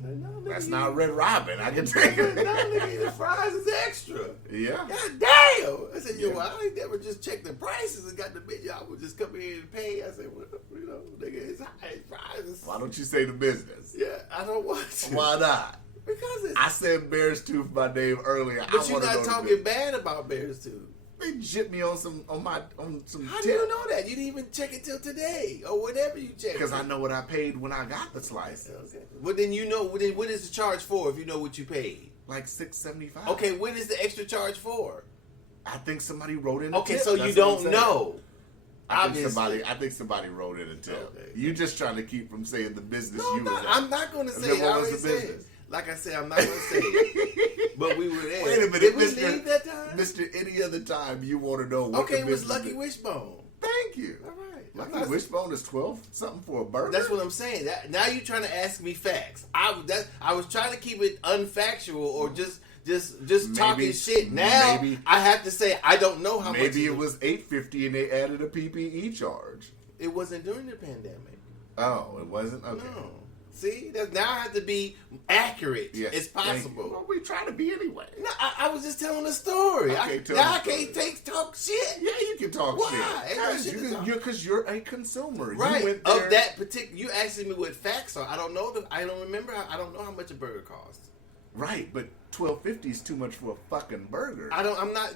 said, no, That's nigga, not Red Robin. I can tell you. No, nigga, the fries is extra. Yeah. God damn! I said, yo, well, I ain't never just checked the prices and got the menu. I would just come in and pay. I said, well, you know, nigga, it's high prices. Why don't you say the business? Yeah, I don't want to. Why not? Because it's. I said Bear's Tooth my name earlier. But you're wanna know not the talking business. bad about Bears too. They jipped me on some How do you know that? You didn't even check it till today or whatever you checked. Because I know what I paid when I got the slices. Okay. Well, then you know. Then what is the charge for if you know what you paid? Like $6.75. Okay, what is the extra charge for? I think somebody wrote in a Okay, tip. so That's you what I'm don't saying. know. I think somebody wrote in a tip. Okay. You just trying to keep from saying the business No, you was at. I'm not going to say Then it. what I was already the said business? it. Like I said, I'm not going to say it. But we were there. Wait a minute, Did we Mr. leave that time? Mr. Any other time you want to know what Okay, the it was business Lucky is. Wishbone. Thank you. All right. Lucky Wishbone is 12 something for a burger. That's what I'm saying. Now you're trying to ask me facts. I was trying to keep it unfactual or just talking Maybe- shit. Now maybe- I have to say I don't know how much. Maybe it was $8.50 and they added a PPE charge. It wasn't during the pandemic. Oh, it wasn't? Okay. No. See, now I have to be accurate Yes. as possible. Well, we try to be anyway. No, I was just telling a story. Okay, tell now the I can't story. talk shit. Yeah, you can talk Why? shit. Ain't no shit to talk. Because you're a consumer. Right. You went Of there. that particular, you asking me what facts are. I don't know. I don't remember. I don't know how much a burger costs. Right, but $12.50 is too much for a fucking burger. I'm not.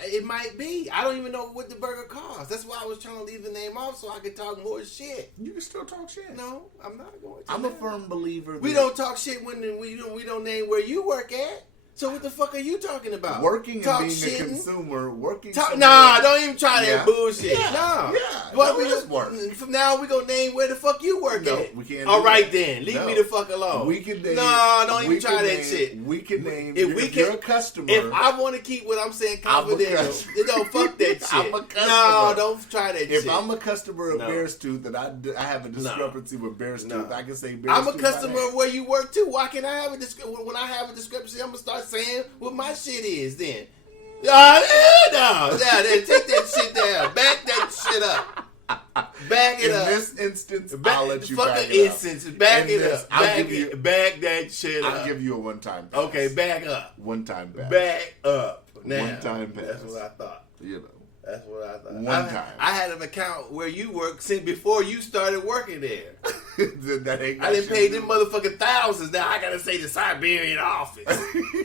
It might be. I don't even know what the burger costs. That's why I was trying to leave the name off so I could talk more shit. You can still talk shit. No, I'm not going to. I'm a now. firm believer that We don't talk shit when we don't name where you work at. So what the fuck are you talking about? working Talk and being shitting? a consumer, working Talk, somewhere- nah, don't even try that Yeah. bullshit. Yeah. No. Yeah. What No, we it's just work. From now we gonna name where the fuck you work No, at. we can't All do right that. then, leave No. me the fuck alone. We can name. No, don't even we try can that name- shit. We can name. If you're a customer. If I want to keep what I'm saying I'm a confidential, customer. then don't fuck that shit. I'm a customer. No, don't try that If shit. I'm a customer of No. Bear's Tooth and I have a discrepancy with Bear's No. Tooth, I can say Bear's I'm a Tooth. customer of where you work too. Why can't I have when I have a discrepancy? I'm gonna start saying what my shit is then. No, then take that shit down. Back that shit up. Back it In up. this instance, I'll let you back fucking it up. instance. Back In it this, up. I'll Back give you- back that shit up. I'll give you a one-time pass. Okay, back up. One-time pass. Back up. Now, One-time pass. That's what I thought. You know. That's what I thought. One time. I had an account where you worked since before you started working there. That ain't I didn't got pay shit to them do- motherfucking thousands. Now I gotta say the Siberian office.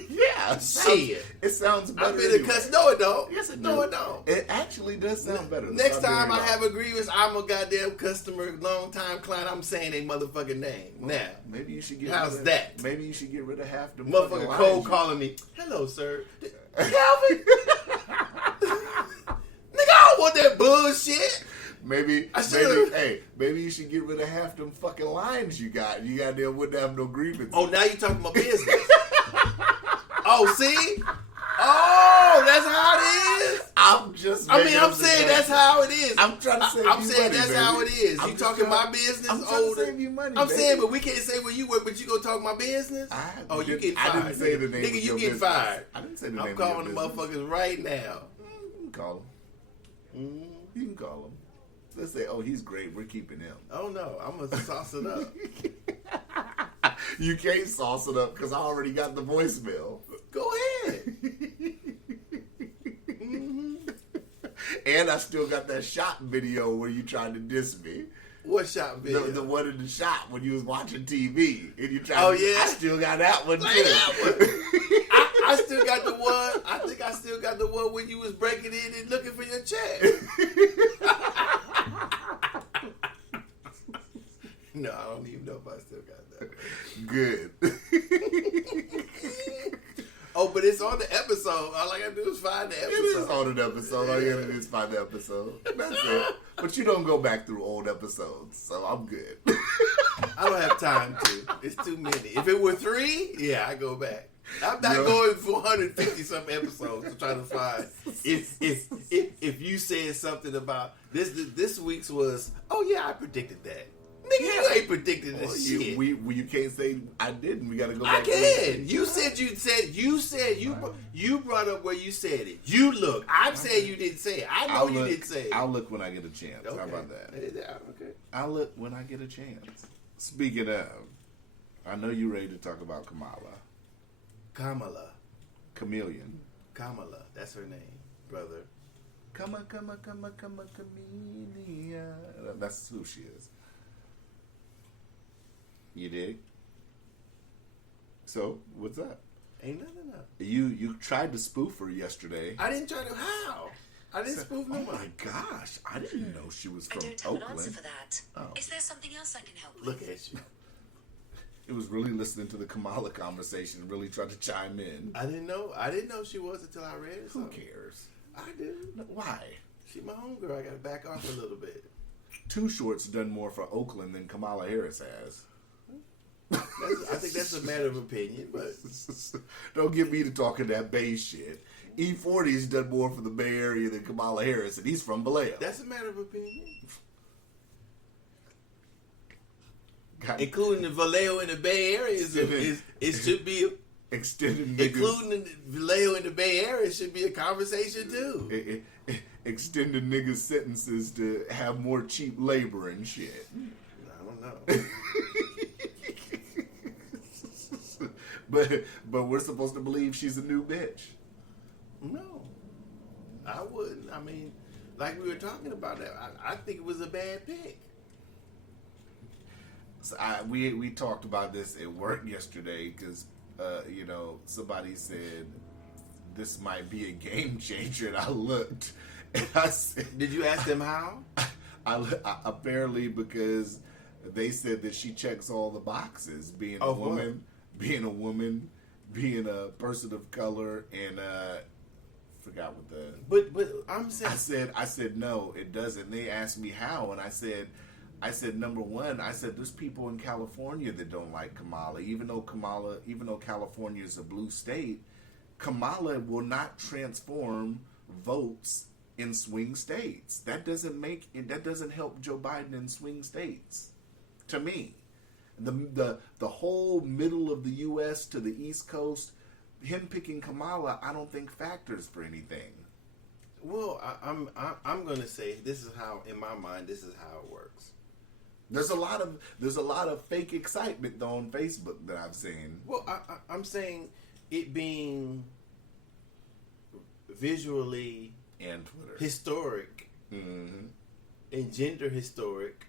Yeah. Shit. It sounds better. I'm in the anyway. cuss. No, it don't. Yes, it No, do. it don't. It actually does sound better. than Next time I Siberian have a grievance, I'm a goddamn customer, long time client. I'm saying they motherfucking name now. Maybe you should get. How's rid of, that? Maybe you should get rid of half the Motherfucking fucking cold lines. calling me. Hello, sir. Calvin. Nigga, I don't want that bullshit. Maybe you should get rid of half them fucking lines you got. You got there wouldn't have no grievance. Oh, now you talking about business. Oh, see? Oh, that's how it is. I'm just. I'm saying that's how it is. I'm trying to save you money, that's baby. how it is. I'm You just talking trying- my business? I'm trying older. to save you money. I'm baby. saying, but we can't say where you work, but you gonna talk my business? You get fired. I didn't say the name Nigga, of you your get business. fired. I didn't say the name I'm of your calling the business. motherfuckers right now. You can call him. You can call him. Let's say, oh, he's great. We're keeping him. Oh no, I'm gonna sauce it up. You can't sauce it up because I already got the voicemail. Go ahead. And I still got that shot video where you tried to diss me. What shot video? The one in the shot when you was watching TV and you tried. Oh, to, yeah? I still got that one Like too. that one. I still got the one. I think I still got the one when you was breaking in and looking for your check. No, I don't even know if I still got that. Good. Oh, but it's on the episode. All I gotta do is find the It episode. is on an episode. All you gotta do is find the episode. That's it. But you don't go back through old episodes, so I'm good. I don't have time to. It's too many. If it were 3, yeah, I go back. I'm not No. going 450 something episodes to try to find if you said something about this week's was, oh yeah, I predicted that. Nigga, you ain't predicted this shit. You can't say I didn't. We gotta go I back. can. You brought up where you said it. You look. I'm saying you didn't say it. I know you didn't say it. I'll look when I get a chance. Okay. How about that? Okay. I'll look when I get a chance. Speaking of, I know you're ready to talk about Kamala. Chameleon. Kamala. That's her name, brother. Chameleon. That's who she is. You dig? So, what's up? Ain't nothing up. You tried to spoof her yesterday. I didn't try to. How? I didn't spoof Oh nobody. my gosh, I didn't know she was I from don't have an Oakland. answer for that. Oh. Is there something else I can help with? Look at you. It was really listening to the Kamala conversation, really tried to chime in. I didn't know. I didn't know she was until I read it. Who so- cares? I do. Why? She my homegirl. I got to back off a little bit. Too Short's done more for Oakland than Kamala Harris has. I think that's a matter of opinion, but Don't get me to talking that Bay shit. E40's done more for the Bay Area than Kamala Harris, and he's from Vallejo. that's a matter of opinion. God, Including the Vallejo in the Bay Area, it should be. extending Including the Vallejo in the Bay Area should be a conversation too. extending niggas' sentences to have more cheap labor and shit. I don't know. But we're supposed to believe she's a new bitch. No, I wouldn't. I mean, like we were talking about that, I think it was a bad pick. So we talked about this at work yesterday because somebody said this might be a game changer, and I looked and I said, Did you ask them how? I apparently because they said that she checks all the boxes, being a Of what? woman, being being a person of color, and forgot what the. But I'm saying I said no, it doesn't. They asked me how, and I said number one, I said there's people in California that don't like Kamala, even though California is a blue state. Kamala will not transform votes in swing states. That doesn't help Joe Biden in swing states. To me, the whole middle of the U.S. to the East Coast, him picking Kamala, I don't think factors for anything. well, I'm gonna say this is how, in my mind, this is how it works. There's a lot of fake excitement though on Facebook that I've seen. Well, I'm saying it being visually And Twitter. historic Mm-hmm. and gender historic.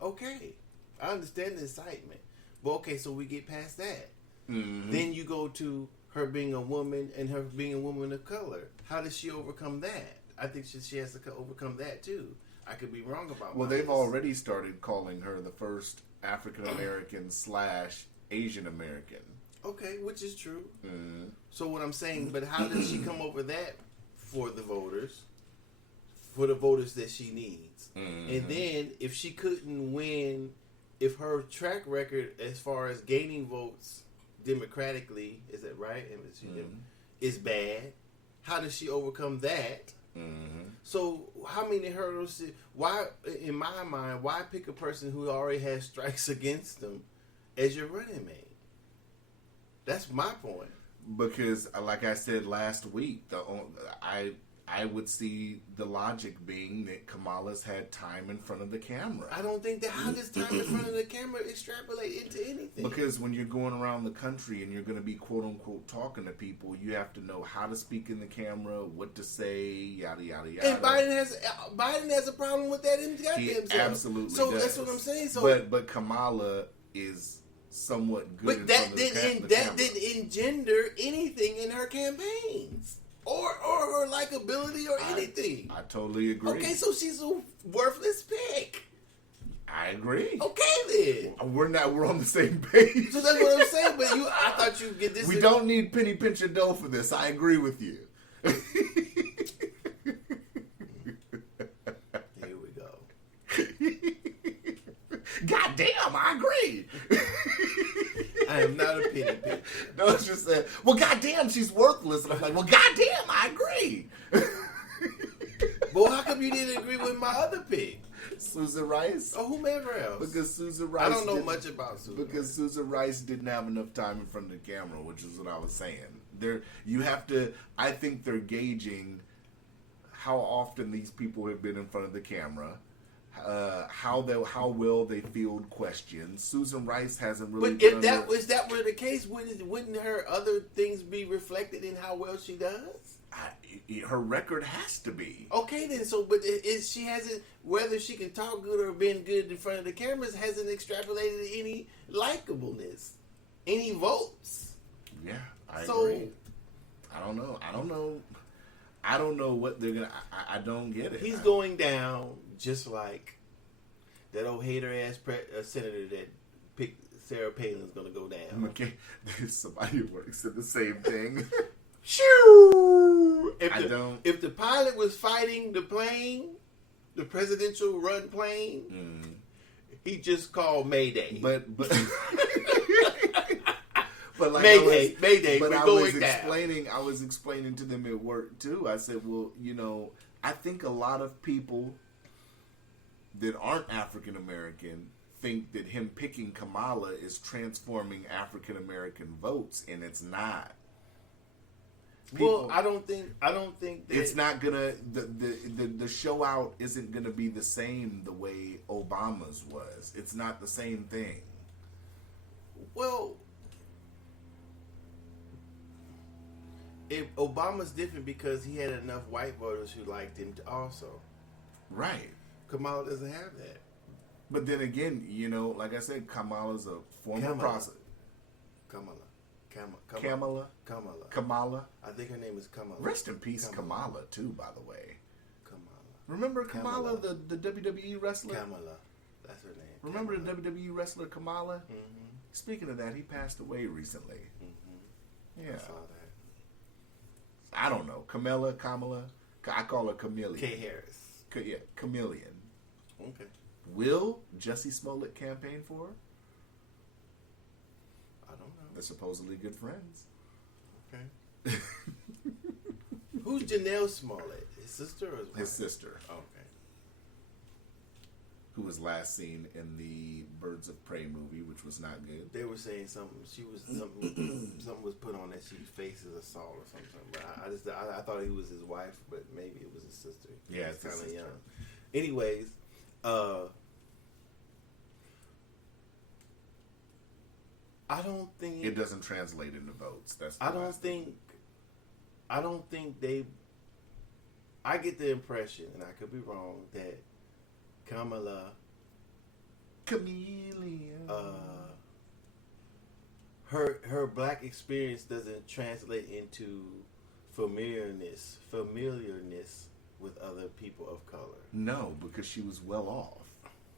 Okay, I understand the excitement, but okay, so we get past that. Mm-hmm. Then you go to her being a woman and her being a woman of color. How does she overcome that? I think she has to overcome that too. I could be wrong about. Well, my they've list. already started calling her the first African American / Asian American. Okay, which is true. Mm-hmm. So what I'm saying, but how does she come over that for the voters? for the voters that she needs. Mm-hmm. And then if she couldn't win, if her track record as far as gaining votes democratically, is that right? Is bad. How does she overcome that? Mm-hmm. So how many hurdles? Why, in my mind, why pick a person who already has strikes against them as your running mate? That's my point. Because, like I said last week, I would see the logic being that Kamala's had time in front of the camera. I don't think that. How does time in front of the camera extrapolate into anything? Because when you're going around the country and you're going to be quote unquote talking to people, you have to know how to speak in the camera, what to say, yada yada yada. And Biden has a problem with that in goddamn self. Absolutely. So does. that's what I'm saying. So, but Kamala is somewhat good. but that didn't engender anything in her campaigns. Or her likability or anything. I totally agree. Okay, so she's a worthless pick. I agree. Okay then. We're on the same page. So that's what I'm saying. But I thought you'd get this. We don't need penny pinch of dough for this. I agree with you. Here we go. God damn, I agree. I am not a penny pincher. No, it's just that, well, goddamn, she's worthless. And I'm like, well, goddamn, I agree. Well, how come you didn't agree with my other pick? Susan Rice? Or whomever else? Because Susan Rice. I don't know much about Susan Because Rice. Susan Rice didn't have enough time in front of the camera, which is what I was saying. I think they're gauging how often these people have been in front of the camera. How well they field questions. Susan Rice hasn't really. But if that were the case, wouldn't her other things be reflected in how well she does? Her record has to be. Okay, then. So, she hasn't. Whether she can talk good or been good in front of the cameras hasn't extrapolated any likableness, any votes. Yeah, I agree. I don't know. I don't know what they're gonna. I don't get it. He's going down just like that old hater ass senator that picked Sarah Palin's going to go down. Okay, there's somebody who works at the same thing. Shoo! If the pilot was fighting the plane, the presidential run plane, he just called Mayday. But like Mayday, but we're I going was down. I was explaining to them at work too. I said, well, I think a lot of people that aren't African American think that him picking Kamala is transforming African American votes, and it's not. Well, I don't think that it's not gonna the show out isn't gonna be the same the way Obama's was. It's not the same thing. Well, if Obama's different because he had enough white voters who liked him also. Right. Kamala doesn't have that. But then again, like I said, Kamala's a former prosecutor. Kamala. I think her name is Kamala. Rest in peace, Kamala, too, by the way. Kamala. Remember Kamala, the WWE wrestler? Kamala. That's her name. Remember the WWE wrestler Kamala? Mm-hmm. Speaking of that, he passed away recently. Mm-hmm. Yeah. I saw that. I don't know. Kamala. I call her Chameleon. Kay Harris. Yeah, Chameleon. Okay. Will Jussie Smollett campaign for her? I don't know. They're supposedly good friends. Okay. Who's Janelle Smollett? His sister or his wife? His sister. Okay. Who was last seen in the Birds of Prey movie, which was not good. They were saying something. Something was put on that she faces assault or something. But I thought he was his wife, but maybe it was his sister. Yeah, it's kind of sister. young. Anyways, I don't think It doesn't translate into votes. That's the I don't last thing. think they. I get the impression, and I could be wrong, that Kamala, Chameleon. her black experience doesn't translate into familiarness with other people of color. No, because she was well off.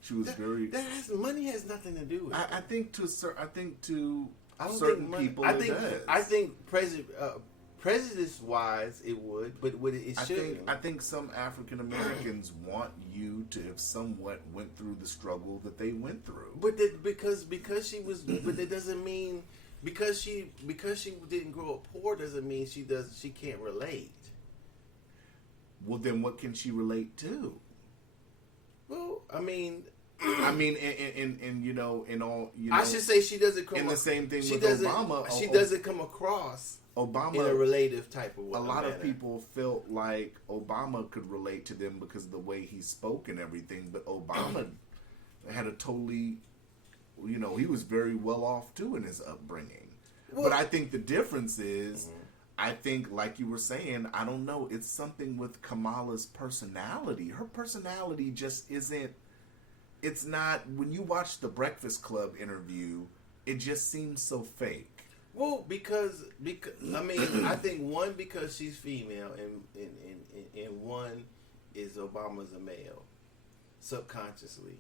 She was very. Money has nothing to do with it. I think to I don't certain think money, people I it think does. I think prejudice wise, it would, but it shouldn't. I think some African Americans want you to have somewhat went through the struggle that they went through. But because she was, but that doesn't mean because she didn't grow up poor doesn't mean she can't relate. Well, then what can she relate to? Well, I mean, and you know, in all, you know, I should say she doesn't come. And the same thing with doesn't, Obama. She doesn't come across Obama in a relative type of way. A lot of people felt like Obama could relate to them because of the way he spoke and everything, but Obama had a totally, you know, he was very well off too in his upbringing. But I think the difference is, I think, like you were saying, I don't know, it's something with Kamala's personality. Her personality just isn't, it's not, when you watch the Breakfast Club interview, it just seems so fake. Well, because I mean, I think one, because she's female, and one is Obama's a male, subconsciously.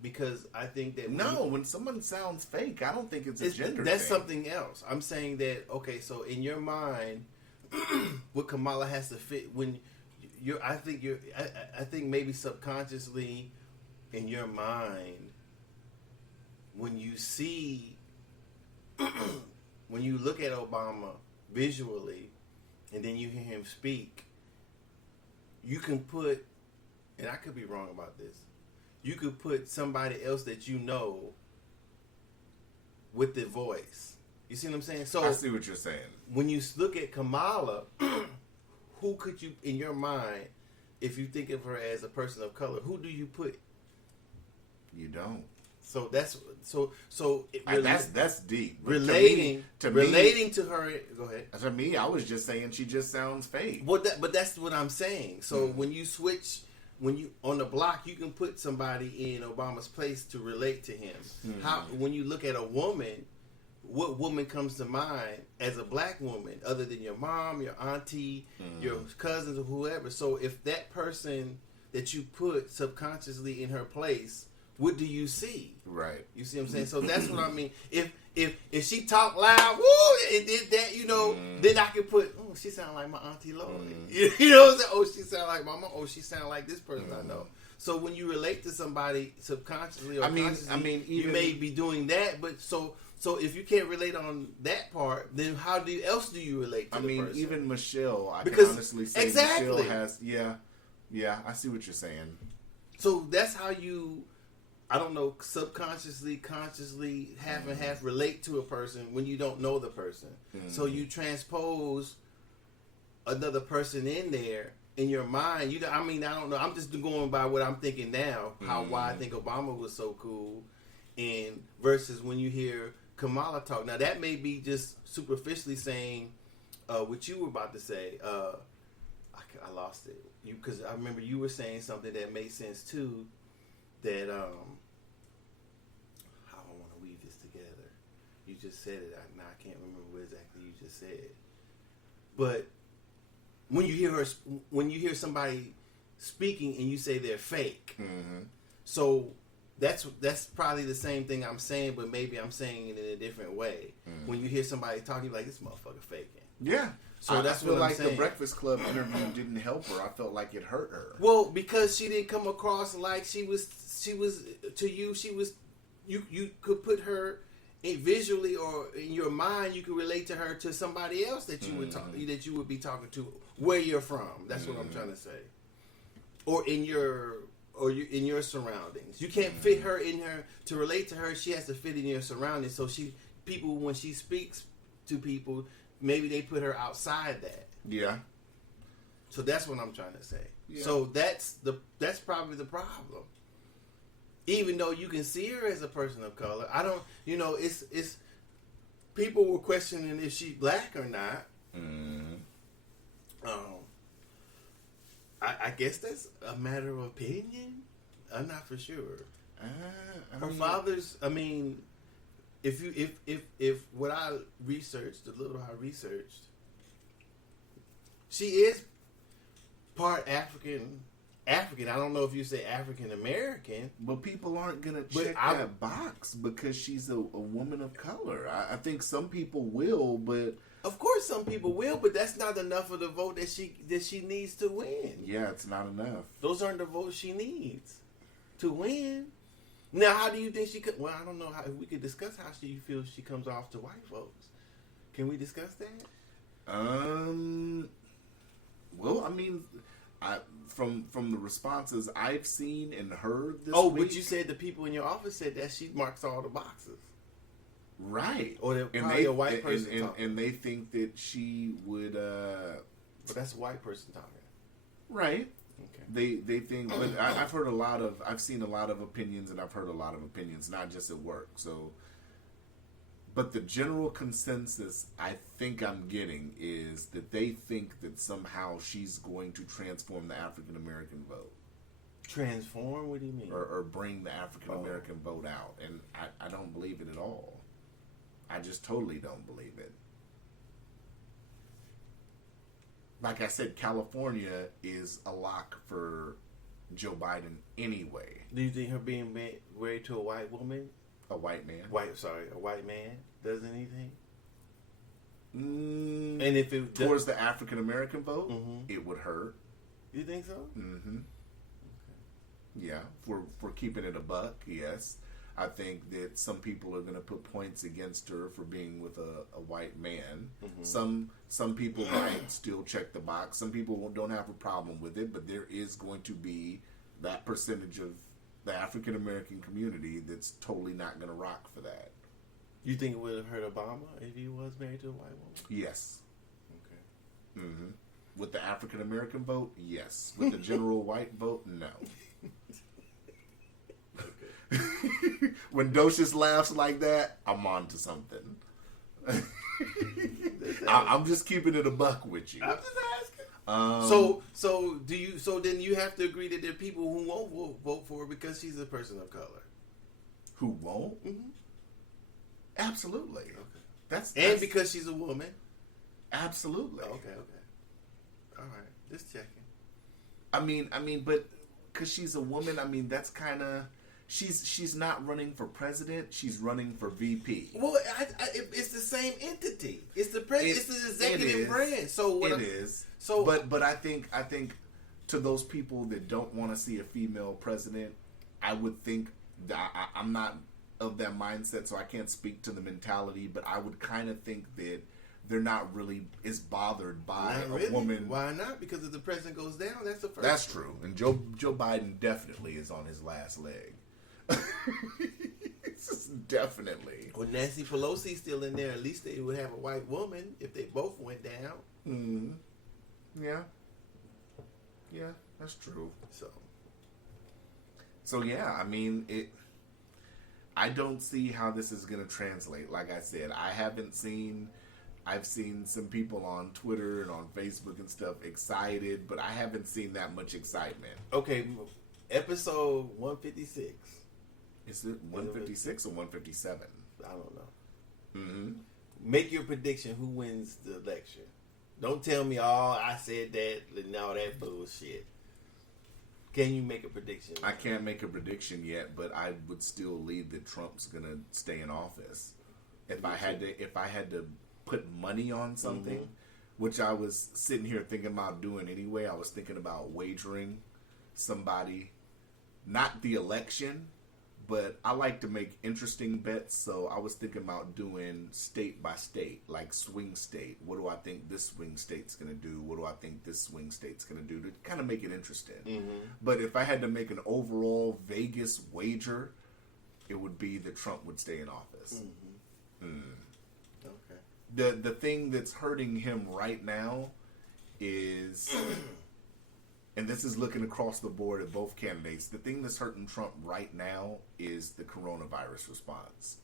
Because I think that when someone sounds fake, I don't think it's a gender that's thing. something else. I'm saying that, okay, so in your mind, what Kamala has to fit when I think maybe subconsciously in your mind, when you see. When you look at Obama visually, and then you hear him speak, you can put, and I could be wrong about this, you could put somebody else that you know with the voice. You see what I'm saying? So I see what you're saying. When you look at Kamala, who could you, in your mind, if you think of her as a person of color, who do you put? You don't. So that's deep. But relating to her. Go ahead. To me, I was just saying she just sounds fake. Well, but that's what I'm saying. So when you switch, when you on the block, you can put somebody in Obama's place to relate to him. How when you look at a woman, what woman comes to mind as a black woman other than your mom, your auntie, your cousins, or whoever? So if that person that you put subconsciously in her place, what do you see? Right. You see what I'm saying? So that's what I mean. If she talk loud, woo, and did that, you know, then I can put, oh, she sound like my auntie Lori. You know what I'm saying? Oh, she sound like my mom. Oh, she sound like this person I know. So when you relate to somebody subconsciously or consciously, you may be doing that. But so if you can't relate on that part, then how else do you relate to the person? Even Michelle, I can honestly say exactly. Michelle has, yeah, I see what you're saying. So that's how you, I don't know, subconsciously, consciously, half and half relate to a person when you don't know the person. So you transpose another person in there in your mind. I don't know. I'm just going by what I'm thinking now. Why I think Obama was so cool, and versus when you hear Kamala talk. Now that may be just superficially saying what you were about to say. I lost it. Because I remember you were saying something that made sense too. That how I want to weave this together. You just said it. Now I can't remember what exactly you just said. But when you hear somebody speaking and you say they're fake, so that's probably the same thing I'm saying, but maybe I'm saying it in a different way. When you hear somebody talking, you're like, this motherfucker faking. Yeah. So that's I feel what like I'm saying. the Breakfast Club interview didn't help her. I felt like it hurt her. Well, because she didn't come across like she was to you. She was you could put her visually or in your mind. You could relate to her to somebody else that you would be talking to where you're from. That's what I'm trying to say. Or in your surroundings. You can't fit her in her to relate to her. She has to fit in your surroundings. So when she speaks to people, maybe they put her outside that. Yeah. So that's what I'm trying to say. Yeah. So that's probably the problem. Even though you can see her as a person of color, I don't. You know, it's people were questioning if she's black or not. I guess that's a matter of opinion. I'm not for sure. Her father's. I mean, if what I researched, the little I researched, she is part African African. I don't know if you say African American. But people aren't gonna But check I- that box because she's a woman of color. I think some people will, but Of course, some people will, but that's not enough of the vote that she needs to win. yeah, it's not enough. Those aren't the votes she needs to win. Now, how do you think she could? Well, I don't know how we could discuss how she feels she comes off to white folks. Can we discuss that? Well, I mean, from the responses I've seen and heard this Oh, week, but you said the people in your office said that she marks all the boxes. right? Or they're probably a white person talking. and they think that she would, But that's a white person talking. right? Okay. They think, but I've seen a lot of opinions, and I've heard a lot of opinions, not just at work. So, but the general consensus I think I'm getting is that they think that somehow she's going to transform the African American vote, Transform? What do you mean? or bring the African American vote out, and I don't believe it at all. I just totally don't believe it. Like I said, California is a lock for Joe Biden anyway. Do you think her being married to a white woman, A white man. a white man, does anything? Mm, And if it towards the African American vote, Mhm. it would hurt. you think so? Mm-hmm. Yeah, for keeping it a buck, yes. I think that some people are going to put points against her for being with a white man. Mm-hmm. Some people might still check the box. Some people don't have a problem with it, but there is going to be that percentage of the African American community that's totally not going to rock for that. You think it would have hurt Obama if he was married to a white woman? Yes. Okay. Mm-hmm. With the African American vote, yes. With the general white vote, no. When Docious laughs like that, I'm on to something. I'm just keeping it a buck with you. I'm just asking. So do you? So then you have to agree that there are people who won't vote for her because she's a person of color. Who won't? Mm-hmm. Absolutely. Okay. That's And because she's a woman. absolutely. Okay. All right. Just checking. I mean, but because she's a woman, I mean, that's kind of she's not running for president. She's running for VP. Well, it's the same entity. It's the it's the executive branch. So what It is. So, but I think to those people that don't want to see a female president, I would think that I'm not of that mindset, so I can't speak to the mentality. But I would kind of think that they're not really as bothered by not a really. woman. Why not? Because if the president goes down, that's the first. That's true, and Joe Biden definitely is on his last leg. It's just definitely. When Nancy Pelosi's still in there, at least they would have a white woman if they both went down. Mm. Yeah, that's true. So yeah, I mean it. I don't see how this is going to translate. Like I said, I've seen some people on Twitter and on Facebook and stuff excited, but I haven't seen that much excitement. Okay, episode 156. Is it 156 or 157? I don't know. Mm-hmm. Make your prediction who wins the election. Don't tell me, I said that and all that bullshit. Can you make a prediction? I can't make a prediction yet, but I would still lead that Trump's gonna stay in office. If I had to put money on something, which I was sitting here thinking about doing anyway, I was thinking about wagering somebody, not the election, but I like to make interesting bets. So I was thinking about doing state by state, like swing state. What do I think this swing state's going to do? What do I think this swing state's going to do to kind of make it interesting? Mm-hmm. But if I had to make an overall Vegas wager, it would be that Trump would stay in office. Mm-hmm. Okay. The thing that's hurting him right now is, and this is looking across the board at both candidates, the thing that's hurting Trump right now is the coronavirus response.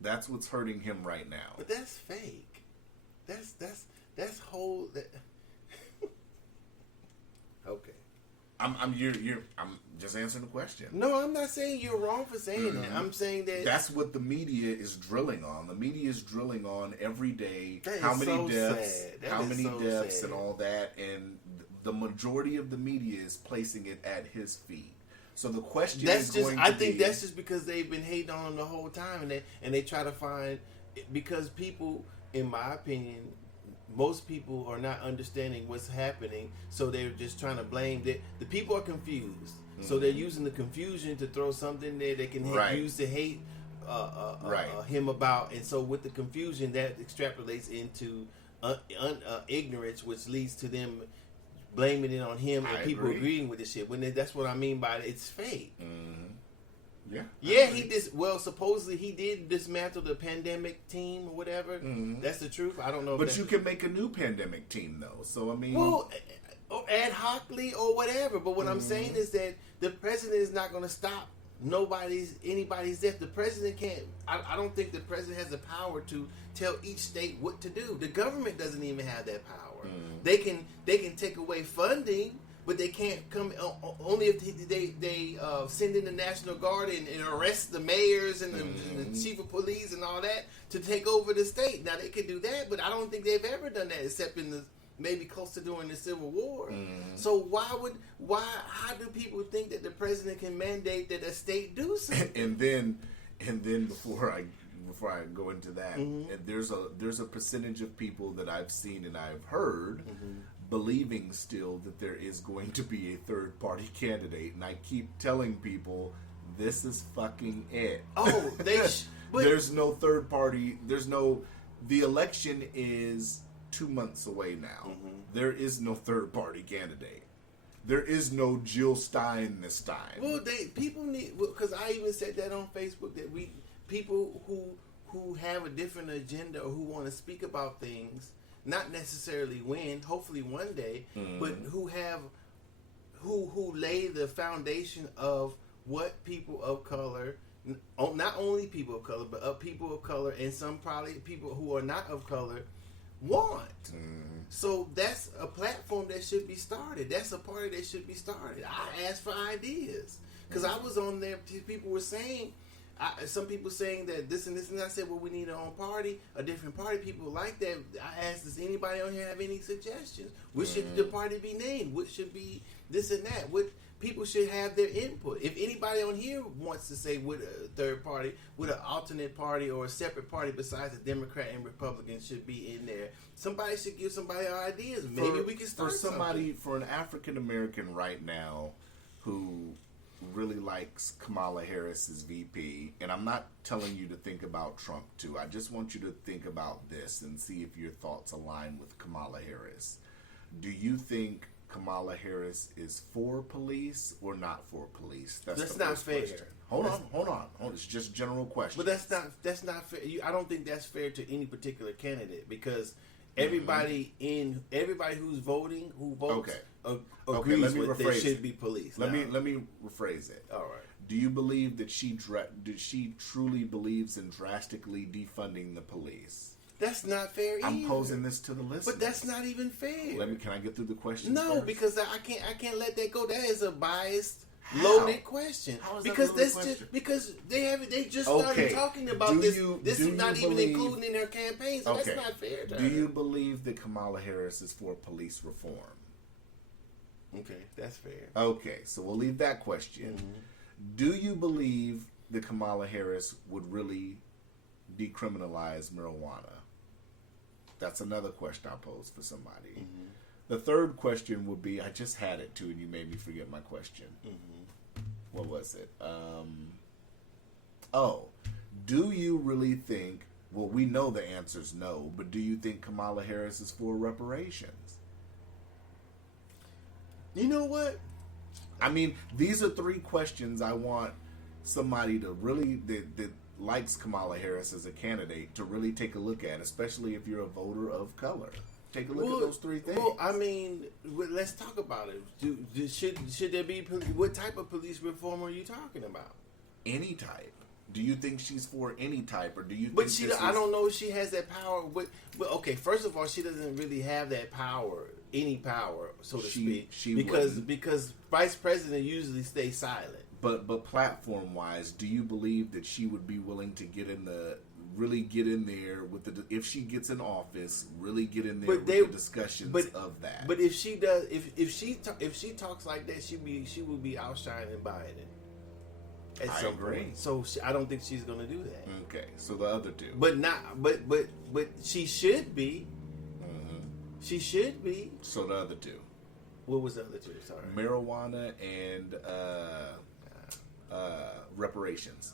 That's what's hurting him right now. But that's fake. That's whole. Okay. I'm just answering the question. No, I'm not saying you're wrong for saying that. I'm saying that That's what the media is drilling on. The media is drilling on every day That how is many so deaths, sad. That how is many so deaths, sad. and all that. And the majority of the media is placing it at his feet. So the question That's is just. going I to think be, that's just because they've been hating on him the whole time, and they try to find, because people, in my opinion, most people are not understanding what's happening, so they're just trying to blame the people are confused, so they're using the confusion to throw something there they can Right. use to hate Right. him about, and so with the confusion that extrapolates into ignorance, which leads to them blaming it on him and I people agree. agreeing with the shit. That's what I mean by it's fake. Yeah. I Yeah, agree. he did. Well, supposedly he did dismantle the pandemic team or whatever. That's the truth. I don't know. But you can make a new pandemic team though. So I mean, well, or ad hocly or whatever. But what I'm saying is that the president is not going to stop anybody's death. The president can't. I don't think the president has the power to tell each state what to do. The government doesn't even have that power. They can take away funding. But they can't come only if they send in the National Guard and arrest the mayors and the chief of police and all that to take over the state. Now they could do that, but I don't think they've ever done that except in the maybe close to during the Civil War. So how do people think that the president can mandate that a state do something? and then before I go into that, and there's a percentage of people that I've seen and I've heard believing still that there is going to be a third party candidate, and I keep telling people this is fucking it. Oh, but There's no third party. The election is 2 months away now. There is no third party candidate. There is no Jill Stein this time. Well, people need, because I even said that on Facebook, that people who have a different agenda or who want to speak about things, not necessarily win, hopefully one day, but who lay the foundation of what people of color, not only people of color, but people of color and some probably people who are not of color want. So that's a platform that should be started. That's a party that should be started. I asked for ideas because I was on there. People were saying, some people saying that this and this, and I said, well, we need our own party, a different party. People like that. I asked, does anybody on here have any suggestions? What should the party be named? What should be this and that? What people should have their input. If anybody on here wants to say what a third party, what an alternate party or a separate party besides the Democrat and Republican should be in there, somebody should give somebody our ideas. Maybe we can start something. For an African American right now who really likes Kamala Harris as VP, and I'm not telling you to think about Trump too. I just want you to think about this and see if your thoughts align with Kamala Harris. Do you think Kamala Harris is for police or not for police? That's the not first fair. question. Hold on. It's just a general question. But that's not fair. I don't think that's fair to any particular candidate because everybody who's voting, who votes, agrees let me with there rephrase should it. be police. Let me rephrase it. All right. Do you believe that she truly believes in drastically defunding the police? That's not fair either. I'm posing this to the listeners. But that's not even fair. Can I get through the question? No, first? because I can't let that go. That is a biased, How? loaded question. How is that because a loaded that's question? just because they just started Okay. talking about Do this. you- This do is not you even believe- including in their campaign, so Okay. that's not fair. To Do her. you believe that Kamala Harris is for police reform? Okay, that's fair. Okay, so we'll leave that question. Do you believe that Kamala Harris would really decriminalize marijuana? That's another question I posed for somebody. The third question would be, I just had it too, and you made me forget my question. What was it? Do you really think, well, we know the answer is no, but do you think Kamala Harris is for reparations? You know what? I mean, these are three questions I want somebody to really, that likes Kamala Harris as a candidate, to really take a look at, especially if you're a voter of color. Take a look at those three things. Well, I mean, let's talk about it. Should there be what type of police reform are you talking about? Any type. Do you think she's for any type, or do you? But think I don't know if she has that power. But okay, first of all, she doesn't really have that power, any power, so to speak. Because vice president usually stays silent. But platform wise, do you believe that she would be willing to get in the really get in there with if she gets in office, really get in there But with they- the discussions but- of that. But if she does, if she talks like that, she would be outshining Biden. At I some agree. point. So I don't think she's gonna do that. Okay, so the other two. But not. But she should be. Mhm. She should be. So the other two. What was the other two? Sorry. Marijuana and reparations.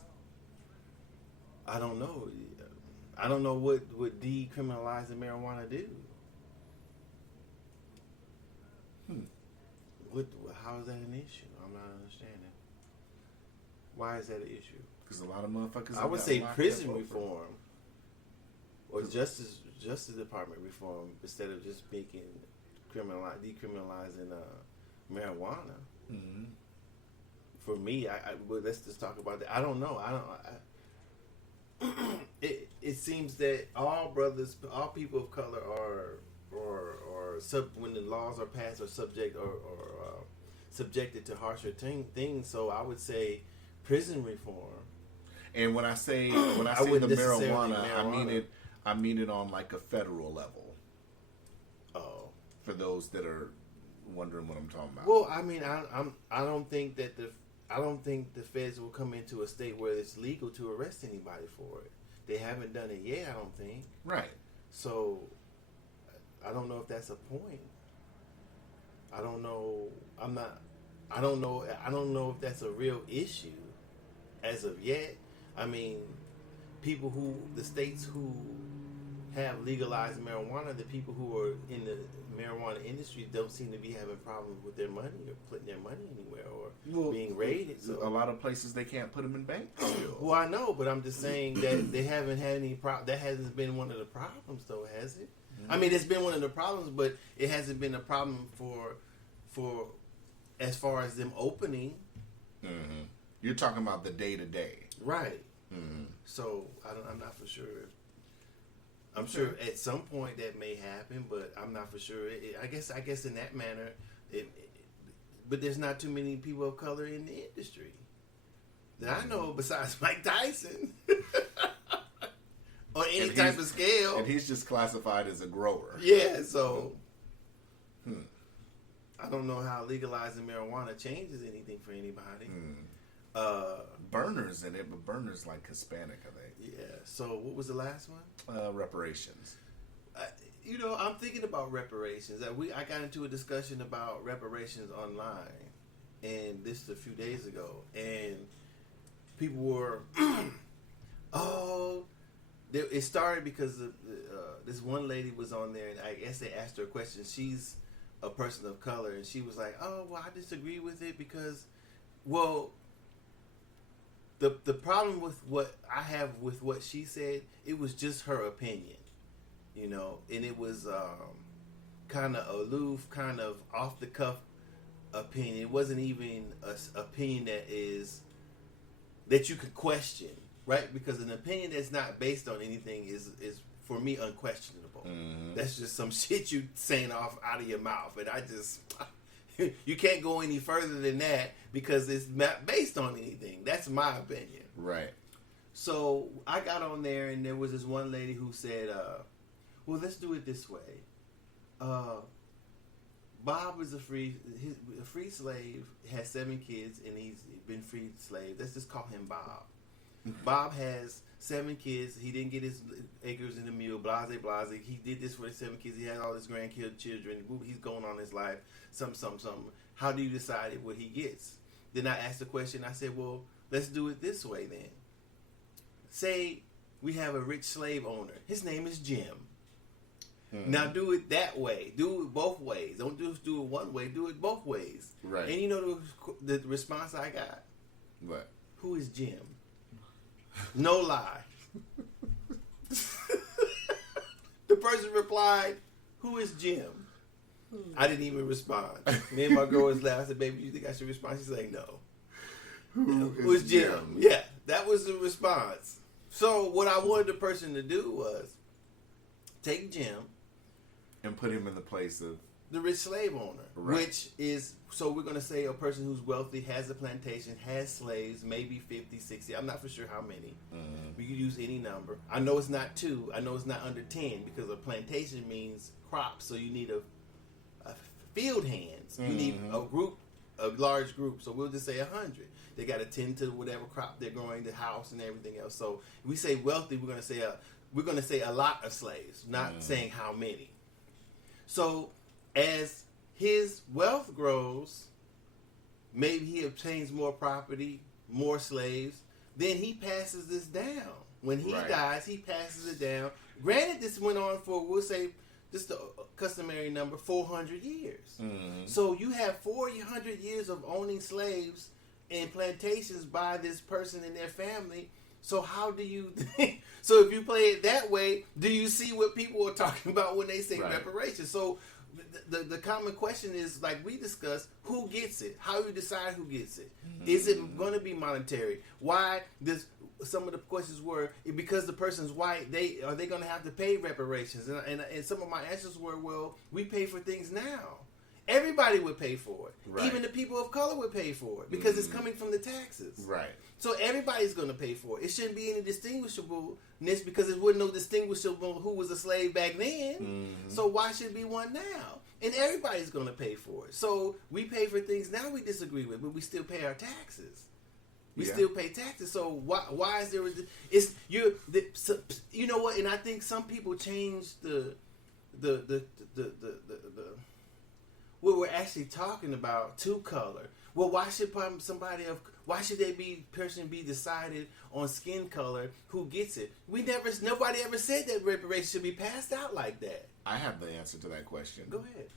I don't know. I don't know what decriminalizing marijuana do. What? How is that an issue? I'm not understanding. Why is that an issue? Because a lot of motherfuckers. I have would got say locked prison up over- reform or Justice Department reform instead of just decriminalizing marijuana. Mhm. For me, well, let's just talk about that. I don't know. It seems that all people of color are when the laws are passed are subjected to harsher things. So I would say prison reform. And when I say I the wouldn't necessarily marijuana, I mean it on like a federal level. Oh, For those that are wondering what I'm talking about. well, I mean, I don't think that the feds will come into a state where it's legal to arrest anybody for it. They haven't done it yet, I don't think. Right. So I don't know if that's a point. I don't know. I don't know if that's a real issue as of yet. I mean, the states who have legalized marijuana, the people who are in the marijuana industry don't seem to be having problems with their money or putting their money anywhere or being raided. So a lot of places they can't put them in banks still. well, I know, but I'm just saying that they haven't had any problem. That hasn't been one of the problems, though, has it? I mean, it's been one of the problems, but it hasn't been a problem for as far as them opening. Mm-hmm. You're talking about the day to day. Right. Mm-hmm. So I'm not for sure. I'm sure at some point that may happen, but I'm not for sure. I guess in that manner, but there's not too many people of color in the industry that I know besides Mike Tyson on any type of scale. And he's just classified as a grower. Yeah, so I don't know how legalizing marijuana changes anything for anybody. Burner's in it, but Burner's like Hispanic, I think. Yeah. So what was the last one? Reparations. I'm thinking about reparations. I got into a discussion about reparations online, and this is a few days ago, and people were, it started because this one lady was on there, and I guess they asked her a question. She's a person of color, and she was like, "Oh, well, I disagree with it because, well." The problem with what I have with what she said, it was just her opinion, and it was kind of aloof, kind of off the cuff opinion. It wasn't even an opinion that you could question, right? Because an opinion that's not based on anything is for me unquestionable. Mm-hmm. That's just some shit you saying out of your mouth, and I just. You can't go any further than that because it's not based on anything. That's my opinion. Right. So I got on there, and there was this one lady who said, well, let's do it this way. Bob is a free slave, has 7 kids, and he's been freed slave. Let's just call him Bob. Bob has 7 kids. He didn't get his acres in the mule, blase. He did this for his 7 kids. He had all his grandchildren. He's going on his life. Something. How do you decide what he gets? Then I asked the question. I said, well, let's do it this way then. Say we have a rich slave owner. His name is Jim. Mm-hmm. Now do it that way. Do it both ways. Don't just do it one way. Do it both ways. Right. And you know the response I got? What? Who is Jim? No lie. The person replied, who is Jim? I didn't even respond. Me and my girl was laughing. I said, baby, you think I should respond? She's like, no. Who is Jim? Yeah, that was the response. So what I wanted the person to do was take Jim and put him in the place of the rich slave owner, Right. which is, so we're going to say a person who's wealthy, has a plantation, has slaves, maybe 50, 60. I'm not for sure how many. We could use any number. I know it's not 2. I know it's not under 10 because a plantation means crops. So you need a field hands. You need a group, a large group. So we'll just say 100. They got to tend to whatever crop they're growing, the house and everything else. So if we say wealthy, we're going to say a lot of slaves, not saying how many. So as his wealth grows, maybe he obtains more property, more slaves, then he passes this down. When he dies, he passes it down. Granted, this went on for, we'll say, just the customary number, 400 years. So you have 400 years of owning slaves and plantations by this person and their family. So how do you think? So if you play it that way, do you see what people are talking about when they say reparations? So the common question is, like we discussed, who gets it? How you decide who gets it? Is it going to be monetary? Why this? Some of the questions were, because the person's white, are they going to have to pay reparations? And some of my answers were, well, we pay for things now. Everybody would pay for it. Right. Even the people of color would pay for it because it's coming from the taxes. Right. So everybody's going to pay for it. It shouldn't be any distinguishableness because it wasn't no distinguishable who was a slave back then. So why should it be one now? And everybody's going to pay for it. So we pay for things now we disagree with, but we still pay our taxes. We still pay taxes. So why is there? You know what? And I think some people change the what we're actually talking about to color. Well, why should person be decided on skin color who gets it? Nobody ever said that reparations should be passed out like that. I have the answer to that question. Go ahead.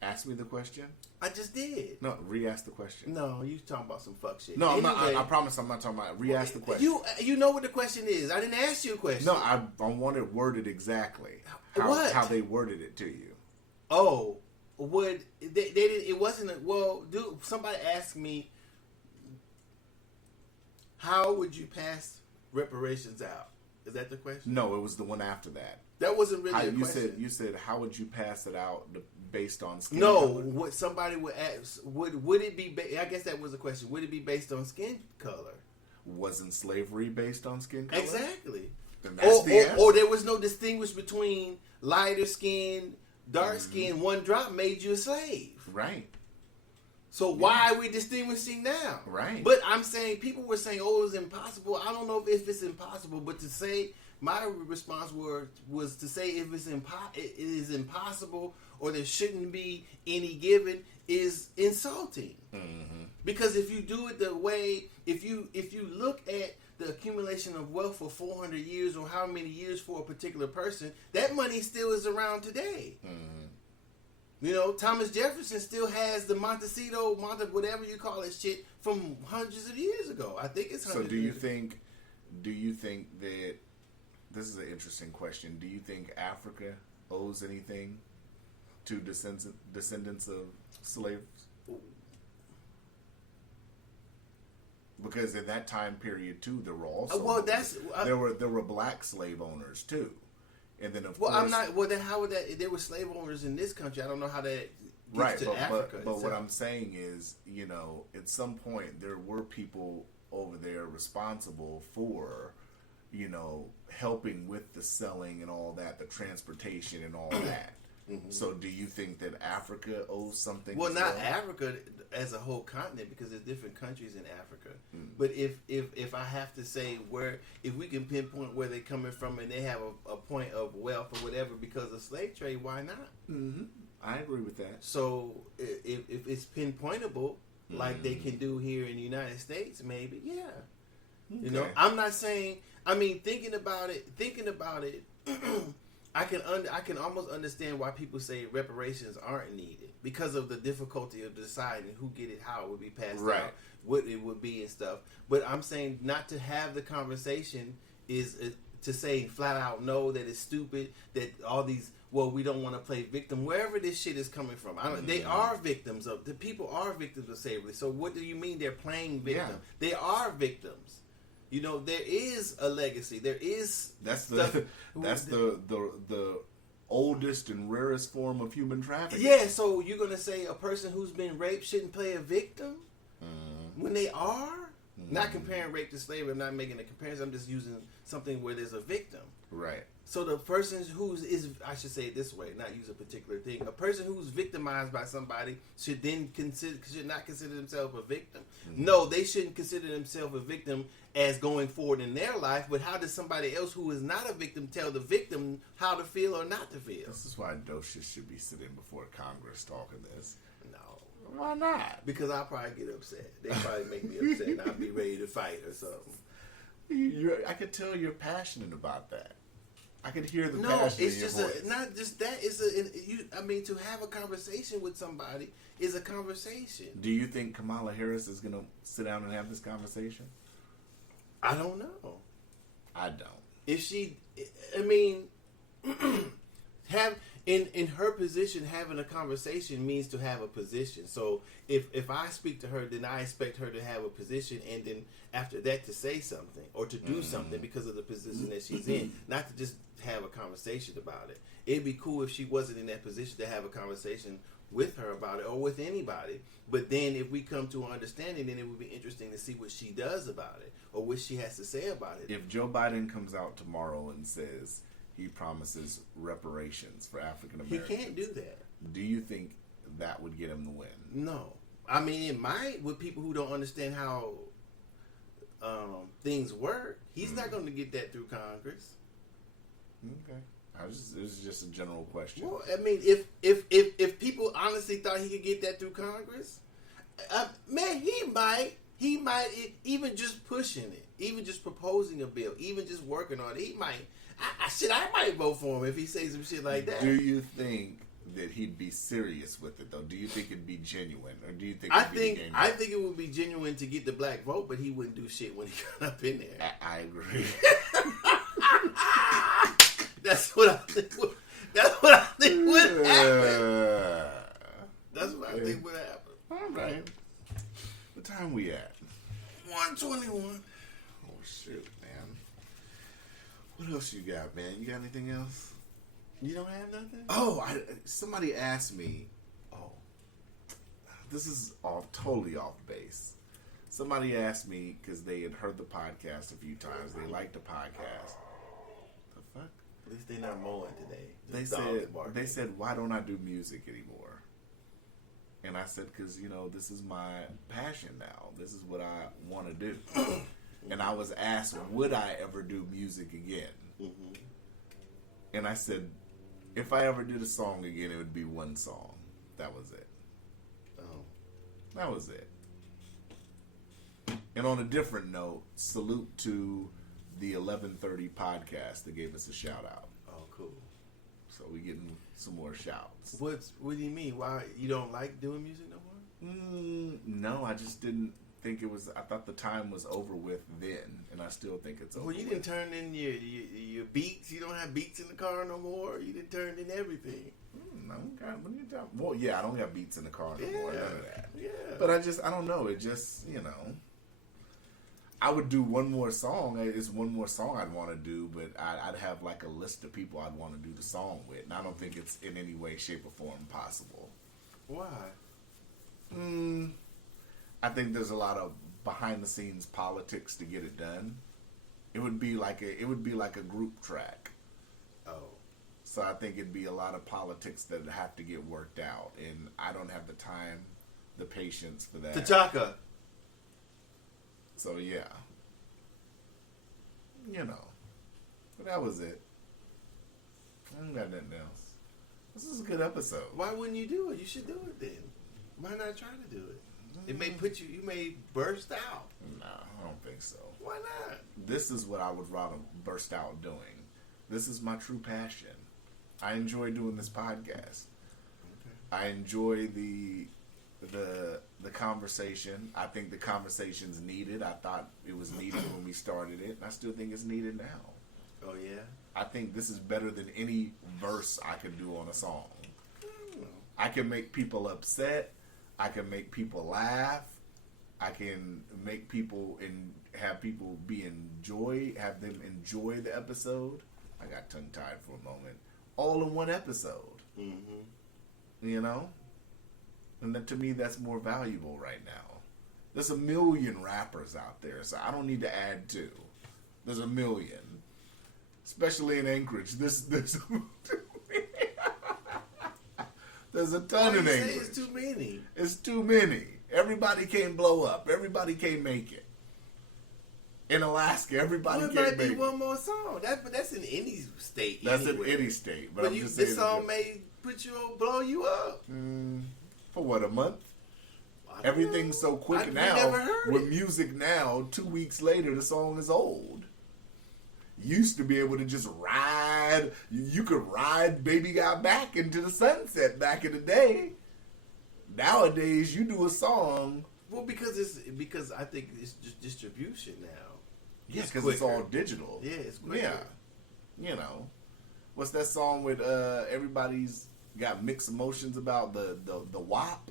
Ask me the question. I just did. No, re-ask the question. No, you talking about some fuck shit. No, I'm not. Anyway, I promise I'm not talking about. Re-ask the question. You know what the question is. I didn't ask you a question. No, I want it worded exactly. How they worded it to you. Oh, would they did it wasn't somebody asked me, how would you pass reparations out? Is that the question? No, it was the one after that. That wasn't really a you question. You said how would you pass it out based on skin No, color? what somebody would ask, would it be I guess that was the question. Would it be based on skin color? Wasn't slavery based on skin color? Exactly. Then that's the answer. Or there was no distinguish between lighter skin, dark skin. One drop made you a slave. Right. So why are we distinguishing now? Right. But I'm saying, people were saying, oh, it's impossible. I don't know if it's impossible, but to say, my response was to say if it is impossible or there shouldn't be any given is insulting. Because if you do it the way, if you look at the accumulation of wealth for 400 years or how many years for a particular person, that money still is around today. You know, Thomas Jefferson still has the Montecito, whatever you call it shit from hundreds of years ago. I think it's hundreds. So do you think that, this is an interesting question, do you think Africa owes anything to descendants of slaves? Because in that time period too, there were also there were black slave owners too. And then of course, I'm not. Well, then how would that? There were slave owners in this country. I don't know how that gets to Africa. But what I'm saying is, you know, at some point there were people over there responsible for, you know, helping with the selling and all that, the transportation and all that. So do you think that Africa owes something? Well, not Africa as a whole continent, because there's different countries in Africa. But if I have to say if we can pinpoint where they're coming from and they have a point of wealth or whatever because of slave trade, why not? I agree with that. So if it's pinpointable, like they can do here in the United States, maybe, yeah. Okay. You know, I'm not saying. I mean, thinking about it. I can almost understand why people say reparations aren't needed because of the difficulty of deciding who get it, how it would be passed out, what it would be and stuff. But I'm saying not to have the conversation is to say flat out no, that it's stupid, that all these, well, we don't want to play victim, wherever this shit is coming from. They are victims of, the people are victims of slavery. So what do you mean they're playing victim? Yeah. They are victims. You know, there is a legacy. There is the oldest and rarest form of human trafficking. Yeah, so you're gonna say a person who's been raped shouldn't play a victim when they are? Not comparing rape to slavery. I'm not making a comparison. I'm just using something where there's a victim. Right. So the person I should say it this way, not use a particular thing. A person who's victimized by somebody should not consider themselves a victim. No, they shouldn't consider themselves a victim as going forward in their life. But how does somebody else who is not a victim tell the victim how to feel or not to feel? This is why Dosha should be sitting before Congress talking this. No. Why not? Because I'll probably get upset. They probably make me upset and I'll be ready to fight or something. I could tell you're passionate about that. I could hear the No, passion it's in your just voice. not just that. To have a conversation with somebody is a conversation. Do you think Kamala Harris is going to sit down and have this conversation? I don't know. I don't. If she, have in her position, having a conversation means to have a position. So if I speak to her, then I expect her to have a position, and then after that to say something or to do something because of the position that she's in, not to just have a conversation about it. It'd be cool if she wasn't in that position to have a conversation with her about it or with anybody. But then if we come to an understanding, then it would be interesting to see what she does about it or what she has to say about it. If Joe Biden comes out tomorrow and says he promises reparations for African He Americans, can't do that. do you think that would get him the win? No. I mean, it might with people who don't understand how things work. He's not going to get that through Congress. Okay. It was just a general question. Well, I mean, if people honestly thought he could get that through Congress, man, he might even just pushing it, even just proposing a bill, even just working on it. He might. I might vote for him if he says some shit like that. Do you think that he'd be serious with it though? Do you think it'd be genuine, or do you think? I think it would be genuine to get the black vote, but he wouldn't do shit when he got up in there. I agree. That's what I think. That's what I think would happen. That's what I think would happen. All right. What time we at? 121. Oh shoot, man. What else you got, man? You got anything else? You don't have nothing? Oh, somebody asked me. Oh, this is totally off base. Somebody asked me because they had heard the podcast a few times. They liked the podcast. The fuck? At least they're not mowing today. They said, why don't I do music anymore? And I said, because this is my passion now. This is what I want to do. And I was asked, would I ever do music again? Mm-hmm. And I said, if I ever did a song again, it would be one song. That was it. Oh. That was it. And on a different note, salute to the 1130 podcast that gave us a shout out. Oh, cool. So we getting some more shouts. What do you mean? Why you don't like doing music no more? No, I just didn't think it was. I thought the time was over with then, and I still think it's over. Well, you didn't turn in your beats. You don't have beats in the car no more. You didn't turn in everything. No, well, yeah, I don't got beats in the car no more. None of that. Yeah. But I don't know. It just, I would do one more song. It's one more song I'd want to do, but I'd have like a list of people I'd want to do the song with, and I don't think it's in any way, shape, or form possible. Why? I think there's a lot of behind the scenes politics to get it done. It would be like a group track. Oh. So I think it'd be a lot of politics that have to get worked out, and I don't have the time, the patience for that. T'Chaka. So yeah, but that was it. I don't got nothing else. This is a good episode. Why wouldn't you do it? You should do it then. Why not try to do it? It may you may burst out. No, I don't think so. Why not? This is what I would rather burst out doing. This is my true passion. I enjoy doing this podcast. Okay. I enjoy the conversation. I think the conversation's needed. I thought it was needed when we started it, and I still think it's needed now. Oh yeah. I think this is better than any verse I could do on a song. I can make people upset. I can make people laugh. I can make people have them enjoy the episode. I got tongue tied for a moment. all in one episode. Mm-hmm. You know? And that, to me, that's more valuable right now. There's a million rappers out there, so I don't need to add 2. There's a million. Especially in Anchorage. There's a ton in Anchorage. It's too many. It's too many. Everybody can't blow up. Everybody can't make it. In Alaska, everybody Well, it can't might make be it. one more song. But that's in any state. That's anyway. in any state. But But I'm just this saying song may blow you up. for what, a month? I don't Everything's know. so quick I now. never heard With it. music now, 2 weeks later, the song is old. Used to be able to just ride. You could ride Baby Got Back into the sunset back in the day. Nowadays, you do a song. Well, because I think it's just distribution now. Yeah, because it's all digital. Yeah, it's quicker. Yeah. You know. What's that song with everybody's got mixed emotions about the WAP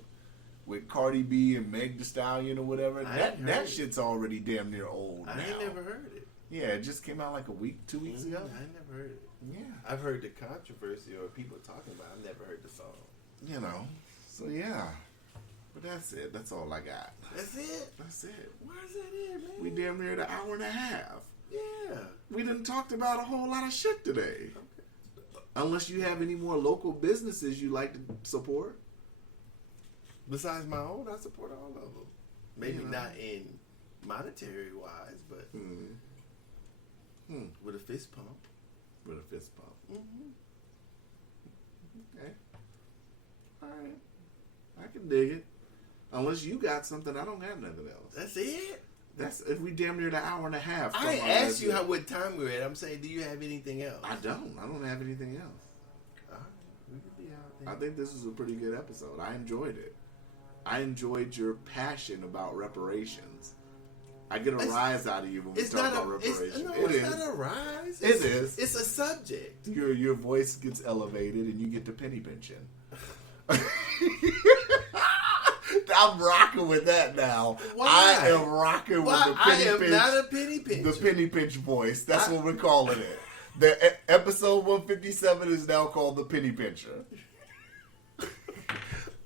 with Cardi B and Meg Thee Stallion or whatever? I ain't heard That it. shit's already damn near old I now. ain't never heard it. Yeah, it just came out like a week, 2 weeks ago. I ain't never heard it. Yeah. I've heard the controversy or people talking about it. I've never heard the song. You know. So yeah. But that's it. That's all I got. That's it? That's it. Where's that in, man? We damn near an hour and a half. Yeah. We done talked about a whole lot of shit today. Unless you have any more local businesses you like to support. Besides my own, I support all of them. Maybe You know. not in monetary wise, but with a fist pump. With a fist bump. Mm-hmm. Okay. Alright. I can dig it. Unless you got something, I don't got nothing else. That's it? That's if we damn near the hour and a half. I ain't asked you what time we're at. I'm saying, do you have anything else? I don't have anything else. All right. We could be out there. I think this was a pretty good episode. I enjoyed it. I enjoyed your passion about reparations. I get a rise out of you when we It's talk not about a. reparations. It's not a rise. It is. It's a subject. Your voice gets elevated and you get the penny pension. I'm rocking with that now. Why? I am rocking with the I penny am pinch. not a penny pincher. The penny pinch voice. That's what we're calling it. The episode 157 is now called the penny pincher.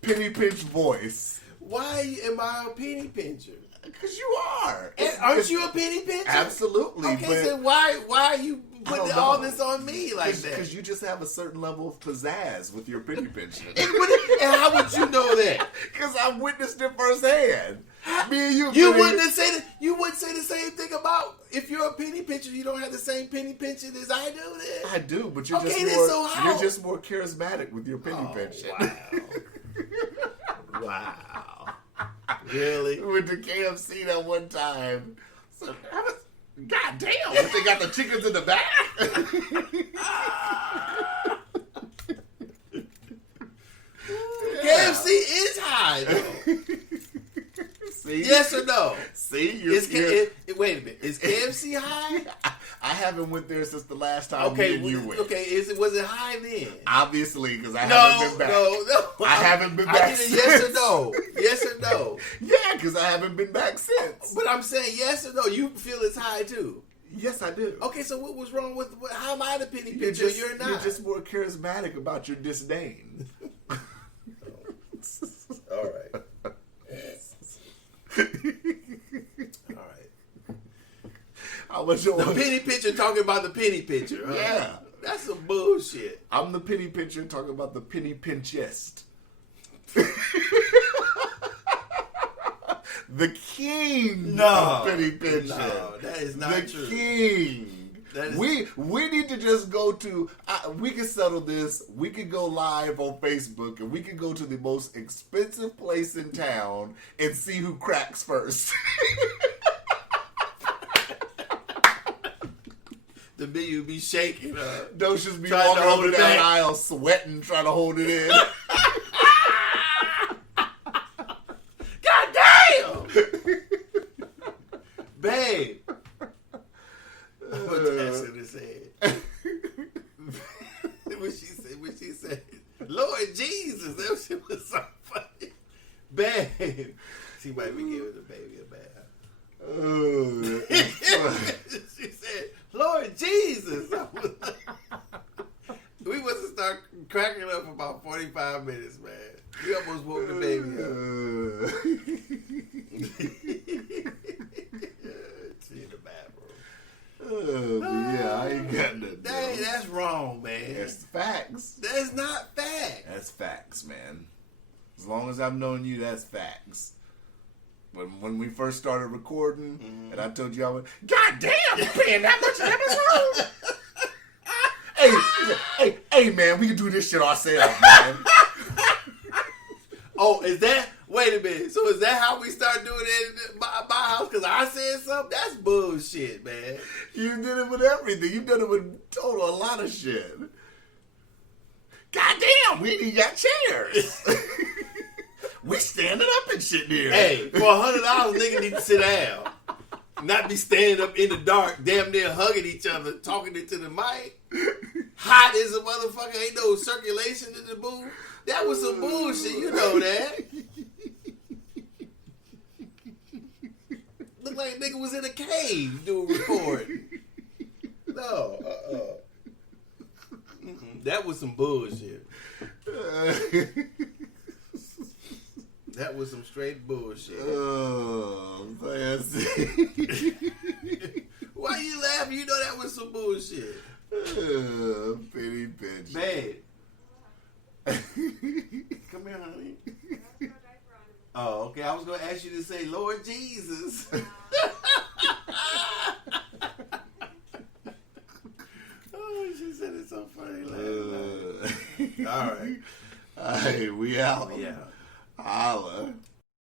Penny pinch voice. Why am I a penny pincher? Because you are. And aren't you a penny pincher? Absolutely. Okay, but so why are you I don't putting all know. this on me like that? Because you just have a certain level of pizzazz with your penny pinching. And how would you know that? Because I've witnessed it firsthand. Me and you. You Penny- wouldn't say the same thing about if you're a penny pincher. You don't have the same penny pinching as I do. Then I do, but you're Okay, just then more. so how- You're just more charismatic with your penny pinching. Wow. Really? With the KFC that one time. So, God damn! But they got the chickens in the back. KFC is high though. See? Yes or no? See? Wait a minute. Is KFC high? I haven't went there since the last time Okay. me and you went. Okay. Was it high then? Obviously, because I haven't been back. No. I haven't been I back need a since. yes or no. Yes or no. Yeah, because I haven't been back since. But I'm saying yes or no. You feel it's high too. Yes, I do. Okay, so what was wrong with? How am I the penny You're pincher? just, You're not. You're just more charismatic about your disdain. All right. All right. How much you The want? penny pincher talking about the penny pincher. Huh? Yeah. That's some bullshit. I'm the penny pincher talking about the penny pinchest. The king of penny pinching. No, that is not the true. king. That is- We need to just go to. We can settle this. We could go live on Facebook, and we could go to the most expensive place in town and see who cracks first. The menu be shaking. Don't just be Trying to walking hold over it down the back. aisle sweating, trying to hold it in. God damn! Babe. What that's what it said. What she said. Lord Jesus, that shit was so funny. Babe. She might be giving the baby a bath. Oh, it's funny. She said, Lord Jesus. We wasn't cracking up for about 45 minutes, man. You almost woke the baby up. She in the bathroom. Yeah, I ain't got nothing. Dang, that's wrong, man. That's facts. That's not fact. That's facts, man. As long as I've known you, that's facts. When we first started recording, and I told you I went, God damn, you paying that much an episode? hey, man, we can do this shit ourselves, man. Oh, is that? Wait a minute. So is that how we start doing it in my house? Because I said something? That's bullshit, man. You did it with everything. You've done it with a lot of shit. God damn, we ain't even got chairs. We standing up and shit here. Hey, for $100, nigga need to sit down. Not be standing up in the dark, damn near hugging each other, talking into the mic. Hot as a motherfucker. Ain't no circulation in the booth. That was some bullshit. You know that. Look like a nigga was in a cave doing recording. No, That was some bullshit. That was some straight bullshit. Oh, fancy. Why you laughing? You know that was some bullshit. Pity bitch. Babe. Come here, honey. Oh, okay. I was going to ask you to say, Lord Jesus. Oh, she said it so funny. All right. Hey, we out. Yeah. Holla.